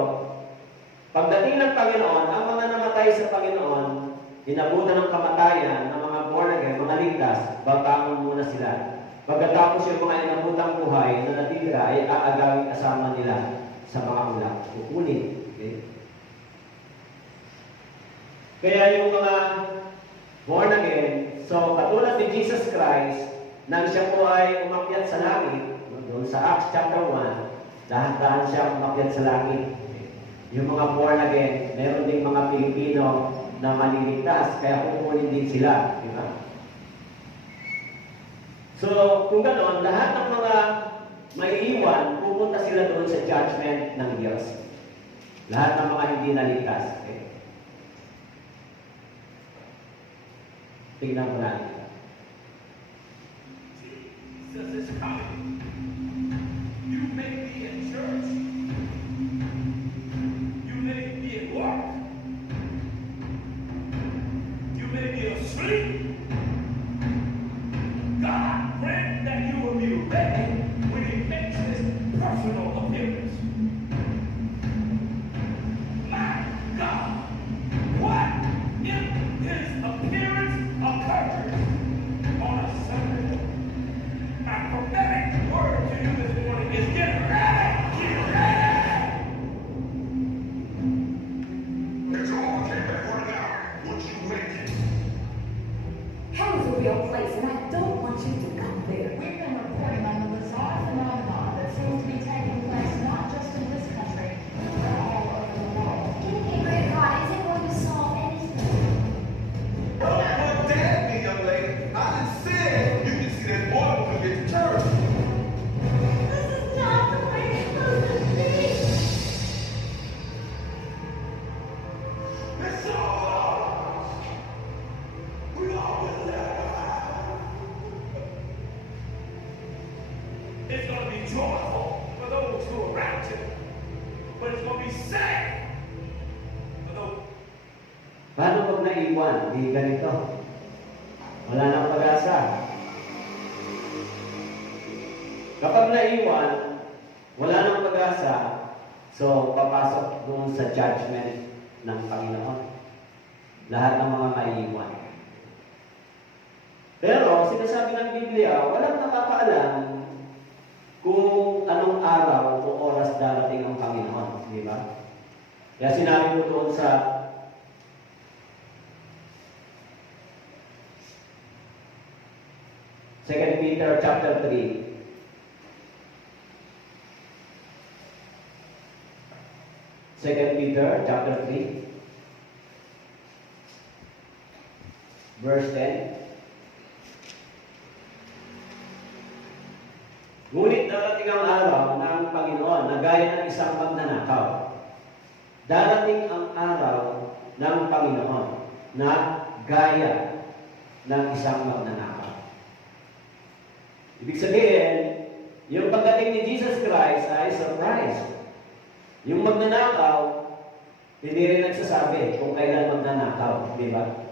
pagdating ng Panginoon, ang mga namatay sa Panginoon, inabutan ng kamatayan ng mga born again, mga ligtas, babangon muna sila. Pagkatapos yung mga inabutang buhay na natitira ay aagawin kasama nila sa mga ulap. Kukunin. Okay? Kaya yung mga born again, so katulad ni Jesus Christ, nang siya po ay umakyat sa langit, doon sa Acts chapter 1, dahan-dahan siya umakyat sa langit. Yung mga born again, meron ding mga Pilipino na maliligtas, kaya kukunin din sila. Di ba? So, kung gano'n, lahat ng mga maiiwan, pupunta sila doon sa judgment ng Diyos. Lahat ng mga hindi naligtas. Okay? Tingnan mo natin. Jesus is coming. You may be in church. You may be at work. You may be asleep. God grant that you will be ready when He makes His personal appearance. My God, what if His appearance occurs on a Sunday? My prophetic word to you this morning is get ready! Get ready! It's all came back right now. Would you make it? Hell is a real place, and I don't want you to come there. We've been reporting on the bizarre phenomenon that seems to be taking place not just in this country, but all over the world. Anything great God isn't going to solve anything. Don't look at me, young lady. I done said you can see that boy when we get to church. This is not the way it's supposed to be. It's all we all will live. It's going to be joyful for those who are around you, but it's going to be sad for those. Paano pag naiwan? Di ganito. Wala nang pag-asa. Kapag naiwan, wala nang pag-asa, so papasok doon sa judgment ng Panginoon. Lahat ng mga maiiwan. Pero, sinasabi ng Biblia, walang nakakaalam kung anong araw o oras darating ang Panginoon. Di ba? Kaya sinabi ko doon sa 2 Peter chapter 3. Second Peter chapter 3, verse 10. Ngunit darating ang araw ng Panginoon na gaya ng isang magnanakaw. Darating ang araw ng Panginoon na gaya ng isang magnanakaw. Ibig sabihin, yung pagdating ni Jesus Christ ay surprise. Yung magnanakaw, hindi rin nagsasabi kung kailan magnanakaw, di ba?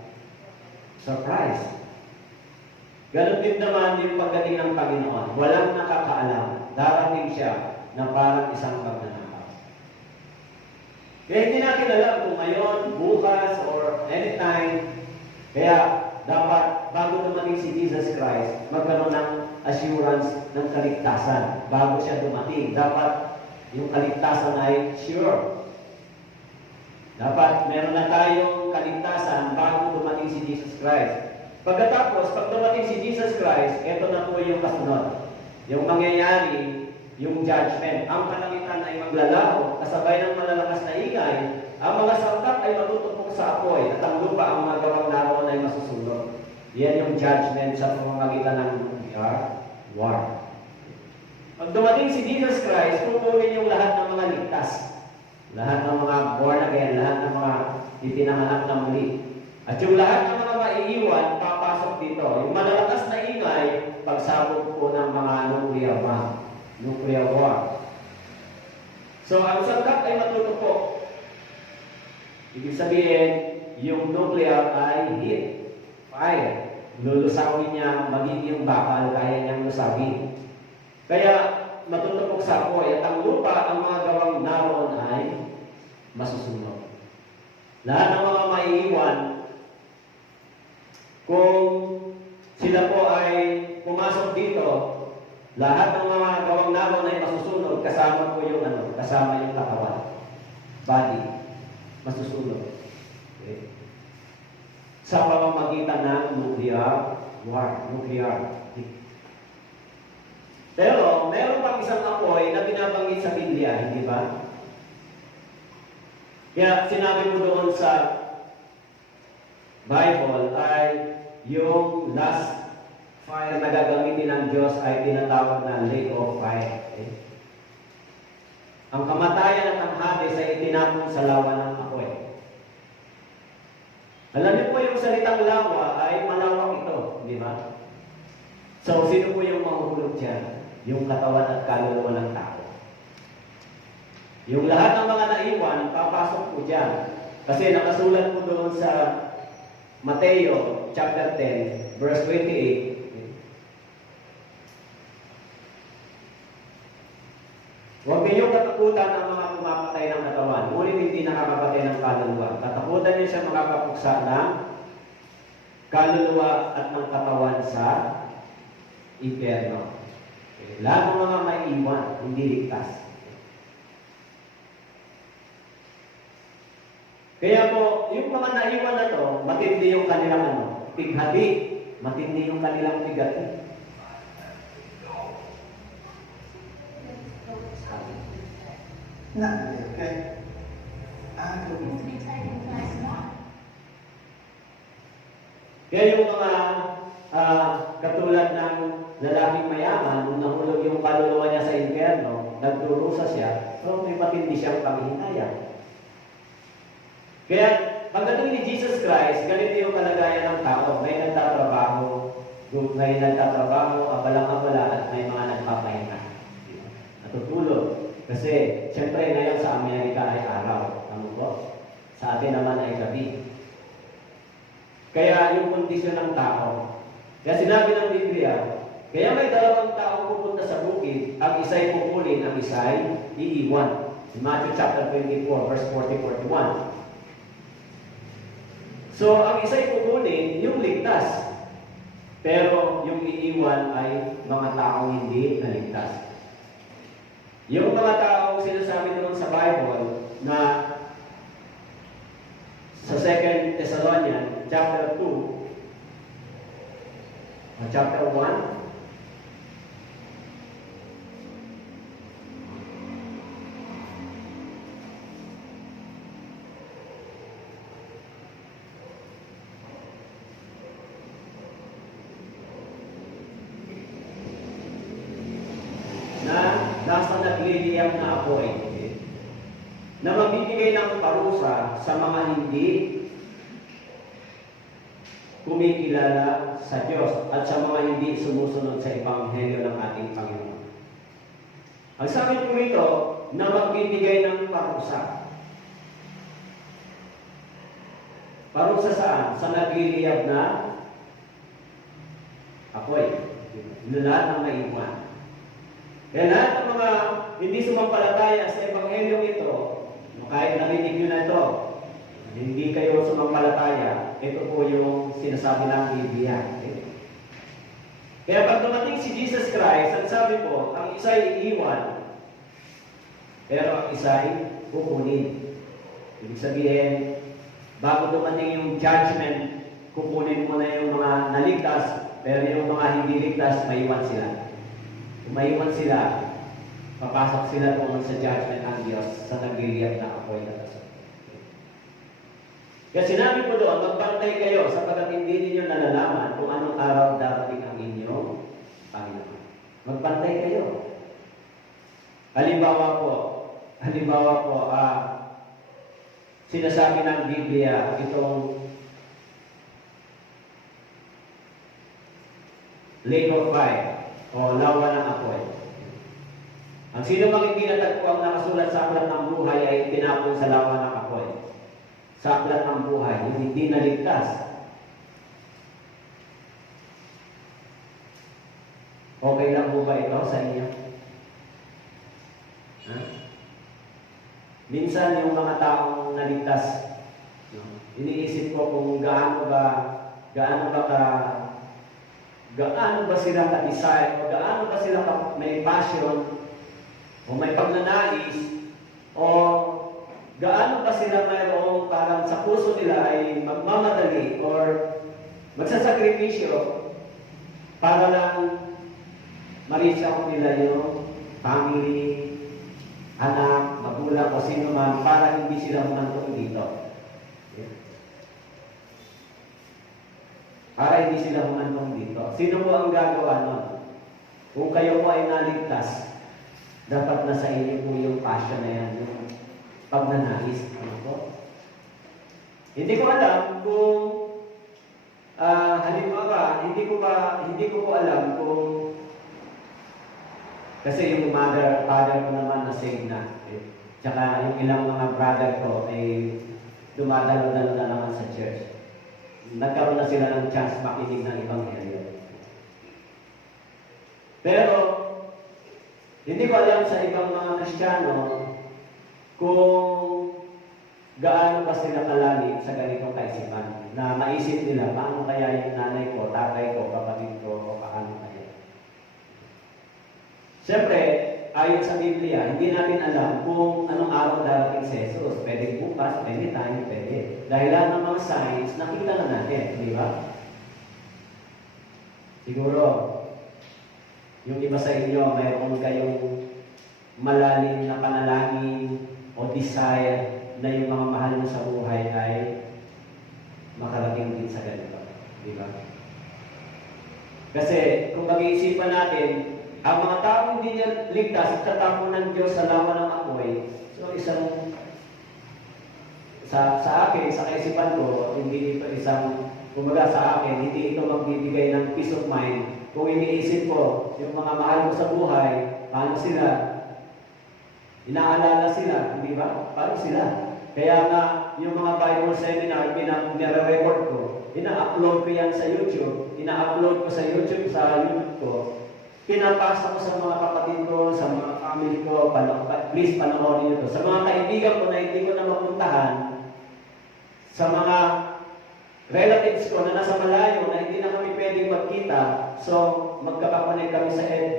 Surprise. Ganon din naman yung pagdating ng Panginoon. Walang nakakaalam. Darating siya na parang isang magnanakaw. Kaya hindi natin alam kung ngayon, bukas, or anytime. Kaya dapat, bago dumating si Jesus Christ, magkaroon ng assurance ng kaligtasan. Bago siya dumating, dapat yung kaligtasan ay sure. Dapat meron na tayong kaligtasan bago dumating si Jesus Christ. Pagkatapos, pag dumating si Jesus Christ, ito na po yung kasunod. Yung mangyayari, yung judgment. Ang kalangitan ay maglalaho, kasabay ng malalakas na ingay. Ang mga sangkap ay matutupok sa apoy, at ang lupa ang mga gawang naroon ay masusunod. Yan yung judgment sa pamamagitan ng nuclear war. Pag dumating si Jesus Christ, kukunin yung lahat ng mga ligtas. Lahat ng mga born again, lahat ng mga ipinanganak na muli. At yung lahat ng mga maiiwan, papasok dito. Yung malalakas na ingay, pagsabog po ng mga nuclear war. So, ang sangkap ay matutupok. Ibig sabihin, yung nuclear ay heat, fire. Lulusawin niya, magiging bakal, kaya niyang lusawin. Kaya, matutupok sa apoy. At ang lupa, ang mga gawang naroon ay masusunod. Lahat ng mga maiiwan, kung sila po ay pumasok dito, Lahat ng mga gawang naroon ay masusunod, kasama po yung kasama yung katawan. Body. Masusunod. Okay. Sa pamamagitan ng nuclear war. Nuclear. Pero, meron pang isang apoy na binabanggit sa Biblia, hindi ba? Kaya sinabi mo doon sa Bible ay yung last fire na gagamitin ng Diyos ay tinatawag na lake of fire. Okay? Ang kamatayan at ang Hades ay itinapon sa lawa ng apoy. Alam niyo po yung salitang lawa ay malawak ito, di ba? So, sino po yung mahuhulog dyan? Yung katawan at kaluluwa ng tao. Yung lahat ng mga naiwan, papasok po dyan. Kasi nakasulat po doon sa Mateo chapter 10, verse 28. Huwag ninyong katakutan ang mga pumapatay ng katawan, ngunit hindi nakakapatay ng kaluluwa. Katakutan niyo siya makakapuksa ng kaluluwa at ng katawan sa impyerno. Okay. Lahat ng mga may iwan, hindi ligtas. Kaya po, yung mga naiwan na to, matindi yung kanilang pighati. Matindi yung kanilang pighati. Not okay. To be taking place now. Kaya yung mga katulad ng lalaking mayaman, nung nahulog yung kaluluwa niya sa impyerno, nagdurusa siya, so may matindi siyang panghihinayang. Kaya, pagdating ni Jesus Christ, ganito yung kalagayan ng tao. May nagtatrabaho, abalang-abala, at may mga nagpapahinga. Natutulog. Kasi, siyempre, ngayon sa Amerika ay araw. Ano po? Sa atin naman ay gabi. Kaya, yung kondisyon ng tao. Kaya sinabi ng Biblia, kaya may dalawang tao pupunta sa bukid, ang isa'y pupulin, ang isa'y iiwan. In Matthew chapter 24, verse 40-41. So, ang isa'y kukunin, yung ligtas. Pero, yung iiwan ay mga taong hindi naligtas. Yung mga taong sinasabi doon sa Bible na sa 2 Thessalonians, chapter 2, chapter 1, nasa nagliliyam na apoy na magbibigay ng parusa sa mga hindi kumikilala sa Diyos at sa mga hindi sumusunod sa Ebanghelyo ng ating Panginoon. Ang sabi po rito, na magbibigay ng parusa. Parusa saan? Sa nagliliyab na apoy. Lahat ng maiwan. Kaya lahat ng mga hindi sumampalataya sa Ebanghelyo ito, kahit narinig nyo na ito, hindi kayo sumampalataya, ito po yung sinasabi ng Biblia. Okay? Kaya pag dumating si Jesus Christ, ang sabi po, ang isa'y iiwan, pero ang isa'y kukunin. Ibig sabihin, bago dumating yung judgment, kukunin mo na yung mga naligtas, pero yung mga hindi ligtas, maiwan sila. Kung maiwan sila, papasok sila doon sa judgment ng Diyos sa nagliliyab na apoy na tasod. Kaya sinabi po doon, magbantay kayo sapagkat hindi ninyo nalalaman kung anong araw darating ang inyong Panginoon. Magbantay kayo. Halimbawa po, sinasabi ng Biblia itong lake of fire o lawa ng apoy. Ang sino mang hindi natagpo ang nakasulat sa aklat ng buhay ay tinapon sa lawa ng apoy. Sa aklat ng buhay, yung hindi naligtas. Okay lang po ba ito sa inyo? Ha? Minsan yung mga taong naligtas, iniisip ko kung gaano ba gaano ba sila ka-desire o gaano ba sila may passion o may pagnanais o gaano ba sila mayroong parang sa puso nila ay magmamadali or magsasakripisyo para lang ma-reach out nila yung family, anak, magulang o sino man para hindi sila humantong dito. Para hindi sila humantong dito. Sino po ang gagawa nun? Kung kayo po ay naligtas, dapat nasa inyo po yung passion na yan, yung pagnanais. Ano po? Hindi ko alam kung halimbawa, hindi ko po alam kung kasi yung father ko naman na saved na. Tsaka yung ilang mga brother ko ay dumadalo-dalo na naman sa church. Nagkaroon na sila ng chance makinig ng Ebanghelyo. Pero, hindi ko alam sa ibang mga Kristiyano kung gaano ba sila kalalim sa ganitong kaisipan na maisip nila paano kaya yung nanay ko, tatay ko, kapatid ko, o paano kaya. Siyempre, ayon sa Biblia, hindi natin alam kung anong araw darating si Jesus. Pwede bukas, anytime, pwede. Dahil lahat ng mga signs, nakita na natin, di ba? Siguro, yung iba sa inyo, mayroon kayong malalim na panalangin o desire na yung mga mahal mo sa buhay ay makarating din sa ganito. Di ba? Kasi, kung mag-iisipan natin, ang mga taong hindi niya ligtas at tatapo ng Diyos sa lawa ng apoy, so isang, sa akin, sa kaisipan ko, hindi ito isang, kumbaga sa akin, hindi ito magbibigay ng peace of mind. Kung iniisip ko, yung mga mahal ko sa buhay, paano sila? Inaalala sila, hindi ba? Paano sila? Kaya nga, yung mga Bible seminar, pinag-record ko, ina-upload ko yan sa YouTube, ina-upload ko sa YouTube ko, pinapasa ko sa mga kapatid ko, sa mga family ko, please panoorin nyo to. Sa mga kaibigan ko na hindi ko na mapuntahan, sa mga relatives ko na nasa malayo, na hindi na kami pwedeng magkita, so magkakakonek kami sa FB,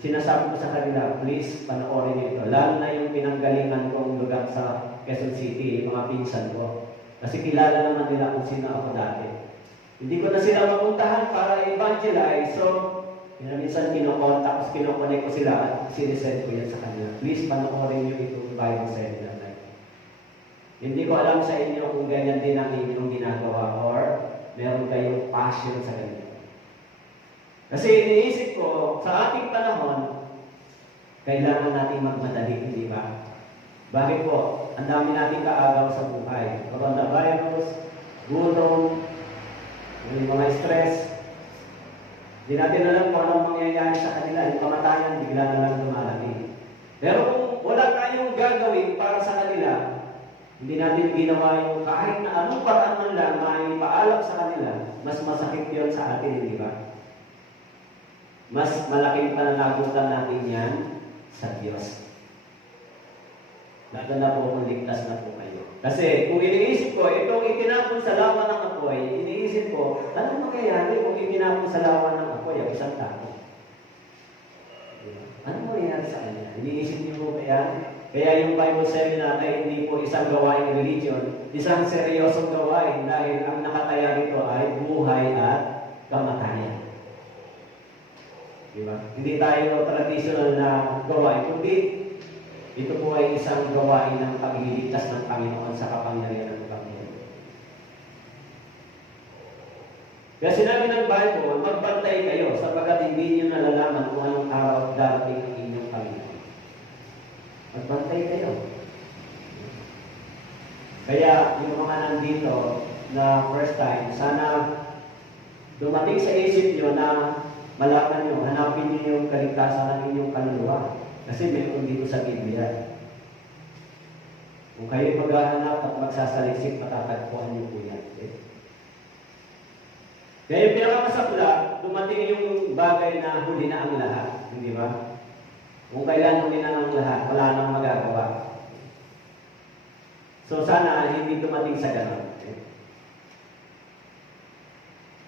sinasabi ko sa kanila, please panoorin nyo ito. Lalo na yung pinanggalingan kong lugar sa Quezon City, yung mga pinsan ko. Kasi kilala naman nila kung sino ako dati. Hindi ko na sila mapuntahan para evangelize, so minsan kinokontak, kinokonek ko sila at sinisend ko yan sa kanila. Please, panoorin nyo itong Bible seminar na ito. Hindi ko alam sa inyo kung ganyan din ang inyong ginagawa or meron kayong passion sa ganyan. Kasi iniisip ko, sa ating panahon, kailangan natin magmadali, hindi ba? Bakit po? Ang dami nating kaagaw sa buhay. Coronavirus, gutom, yung mga stress, hindi natin alam kung anong mangyayari sa kanila. Yung kamatayan, bigla na lang dumarating. Pero kung wala tayong gagawin para sa kanila, hindi natin ginawa yung kahit na anong paraan man lang may paalam sa kanila, mas masakit yun sa atin, hindi ba? Mas malaking pananagutan natin yan sa Diyos. Lalo na po kung ligtas na po kayo. Kasi kung iniisip ko, itong itinapon sa lawa ng apoy, iniisip ko, anong mangyayari kung itinapon sa lawa ng apoy ang isang tao? Anong mangyayari sa kanya? Iniisip niyo po kaya? Kaya yung Bible seminar ay hindi po isang gawaing religion, isang seryosong gawain dahil ang nakataya dito ay buhay at kamatayan. Diba? Hindi tayo traditional na gawain, kundi ito po ay isang gawain ng pagliligtas ng Panginoon sa kapangyarihan ng Panginoon. Kaya sinabi ng Bible, magbantay kayo sapagkat hindi niyo nalalaman kung anong araw darating ang inyong Panginoon. Magbantay kayo. Kaya yung mga nandito na first time, sana dumating sa isip nyo na malaman nyo, hanapin nyo yung kaligtasan ng inyong kaluluwa. Kasi meron dito sa Biblia. Kung kayo maghahanap at magsasaliksik, matatagpuan niyo po yan. Okay? Kaya yung pinakamasakla, dumating yung bagay na huli na ang lahat. Hindi ba? Kung kailan huli na ang lahat, wala nang magagawa. So sana hindi dumating sa ganon. Okay?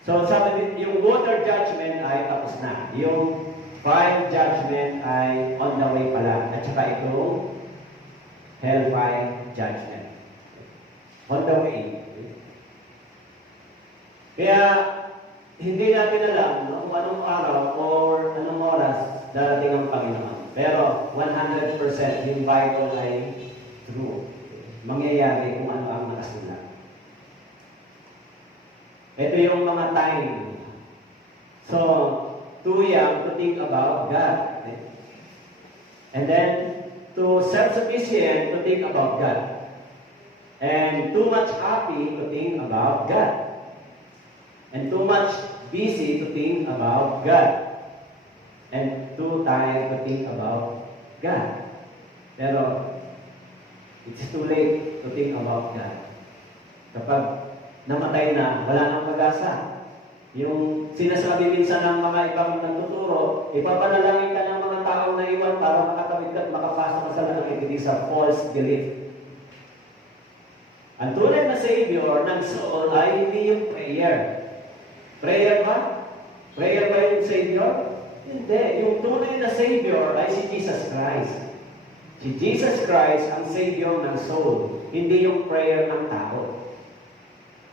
So sabi, yung water judgment ay tapos na. Yung fire judgment ay on the way pala. At saka itong hellfire judgment. On the way. Kaya, hindi natin alam kung anong araw or anong oras darating ang Panginoon. Pero 100% yung Bible ay true. Mangyayari kung ano ang nakasulat. Ito yung mga time. So, too young to think about God. And then, too self-sufficient to think about God. And too much happy to think about God. And too much busy to think about God. And too tired to think about God. Pero, it's too late to think about God. Kapag namatay na, wala nang pag-asa. Yung sinasabi minsan ng mga ibang nagtuturo, ipapanalangin ka ng mga taong naiwan para makatawid ka at makapasok ka sa langit. It is a false belief. Ang tunay na Savior ng soul ay hindi yung prayer. Prayer ba? Prayer ba yung Savior? Hindi. Yung tunay na Savior ay si Jesus Christ. Si Jesus Christ ang Savior ng soul, hindi yung prayer ng tao.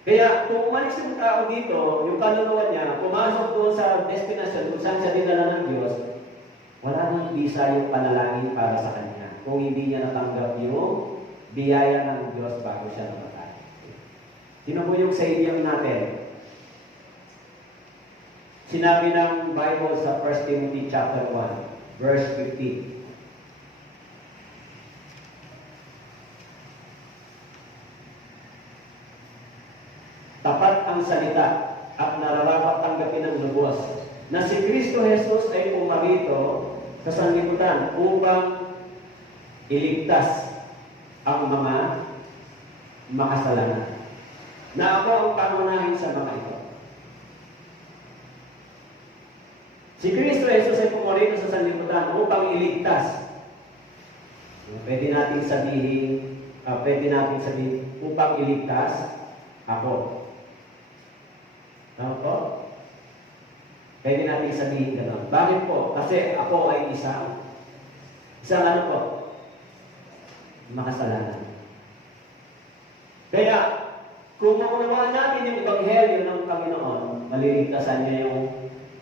Kaya kung umalis yung tao dito, yung kaluluwa niya, pumasok doon sa destination kung saan siya dinala ng Diyos, wala nang bisa yung panalangin para sa kanya kung hindi niya natanggap yung biyaya ng Diyos bago siya namatay. Sino po yung Savior natin? Sinabi ng Bible sa 1 Timothy chapter 1, verse 15. Tapat ang salita at nararapat tanggapin ng lubos na si Kristo Jesus ay pumarito sa sanlibutan upang iligtas ang mga makasalanan. Na ako ang pangunahin sa mga ito. Si Kristo Jesus ay pumarito sa sanlibutan upang iligtas. Pwede natin sabihin upang iligtas ako. Ako? Pwede natin sabihin gano'n. Bakit po? Kasi ako ay isang ano po? Makasalanan. Kaya, kung maunawaan natin yung Ebanghelyo ng Panginoon, maliligtasan niya yung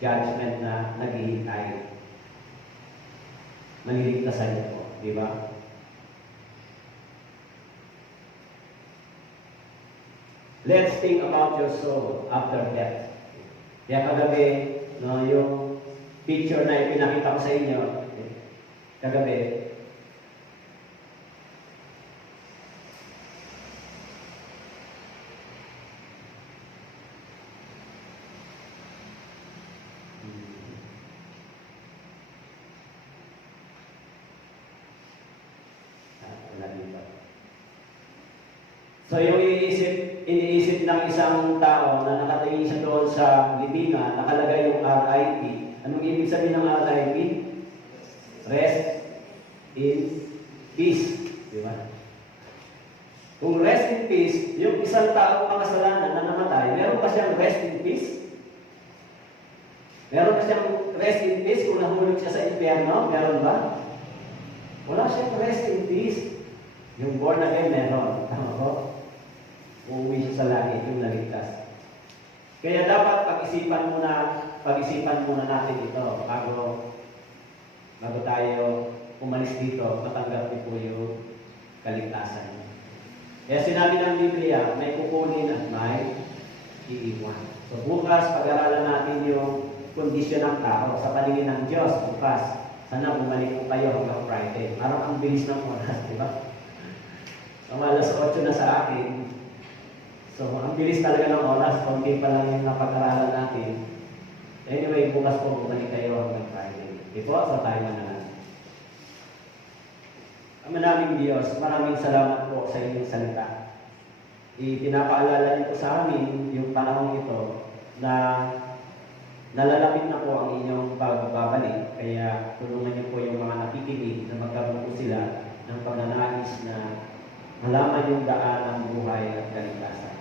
judgment na naghihintay. Maliligtasan niya po. Di ba? Let's think about your soul after death. Kaya kagabi, no, yung picture na ipinakita ko sa inyo, kagabi, wala dito. So yung iniisip ng isang tao na nakatingin siya doon sa libingan, nakalagay yung RIP. Anong ibig sabihin ng RIP? Rest in peace. Di ba? Kung rest in peace, yung isang taong makasalanan na namatay, meron pa siyang rest in peace? Meron pa siyang rest in peace kung nahulog siya sa impyerno? Meron ba? Wala siyang rest in peace. Yung born again meron. Tama ko? Uuwi siya sa langit, yung naligtas. Kaya dapat pag-isipan muna natin ito bago tayo umalis dito, matanggap niyo po yung kaligtasan. Kaya sinabi ng Biblia, may kukunin at may iiwan. So bukas, pag-aralan natin yung kondisyon ng tao sa paningin ng Diyos. Bukas, sana bumalik po kayo hanggang Friday. Parang ang bilis ng oras, di ba? Alas 8 na sa akin. So, ang bilis talaga ng oras. Kunti pa lang yung napag-aralan natin. Anyway, bukas po bumalik kayo hanggang Friday. Ito, sa tayo na lang. Maraming Diyos, maraming salamat po sa inyong salita. Pinapaalala niyo po sa amin yung panahon ito na nalalapit na po ang inyong pagbabalik. Kaya tulungan niyo po yung mga nakikinig na magkaroon po sila ng pagnanais na malaman yung daan ng buhay at kaligtasan.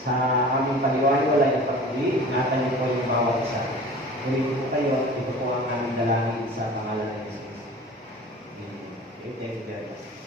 sa aming paliwaliwalay at pag-uwi. Ingatan niyo po yung bawat isa. Tuloy po kayo at ito po ang aming dalangin sa pangalan ng Jesus. Thank you very much.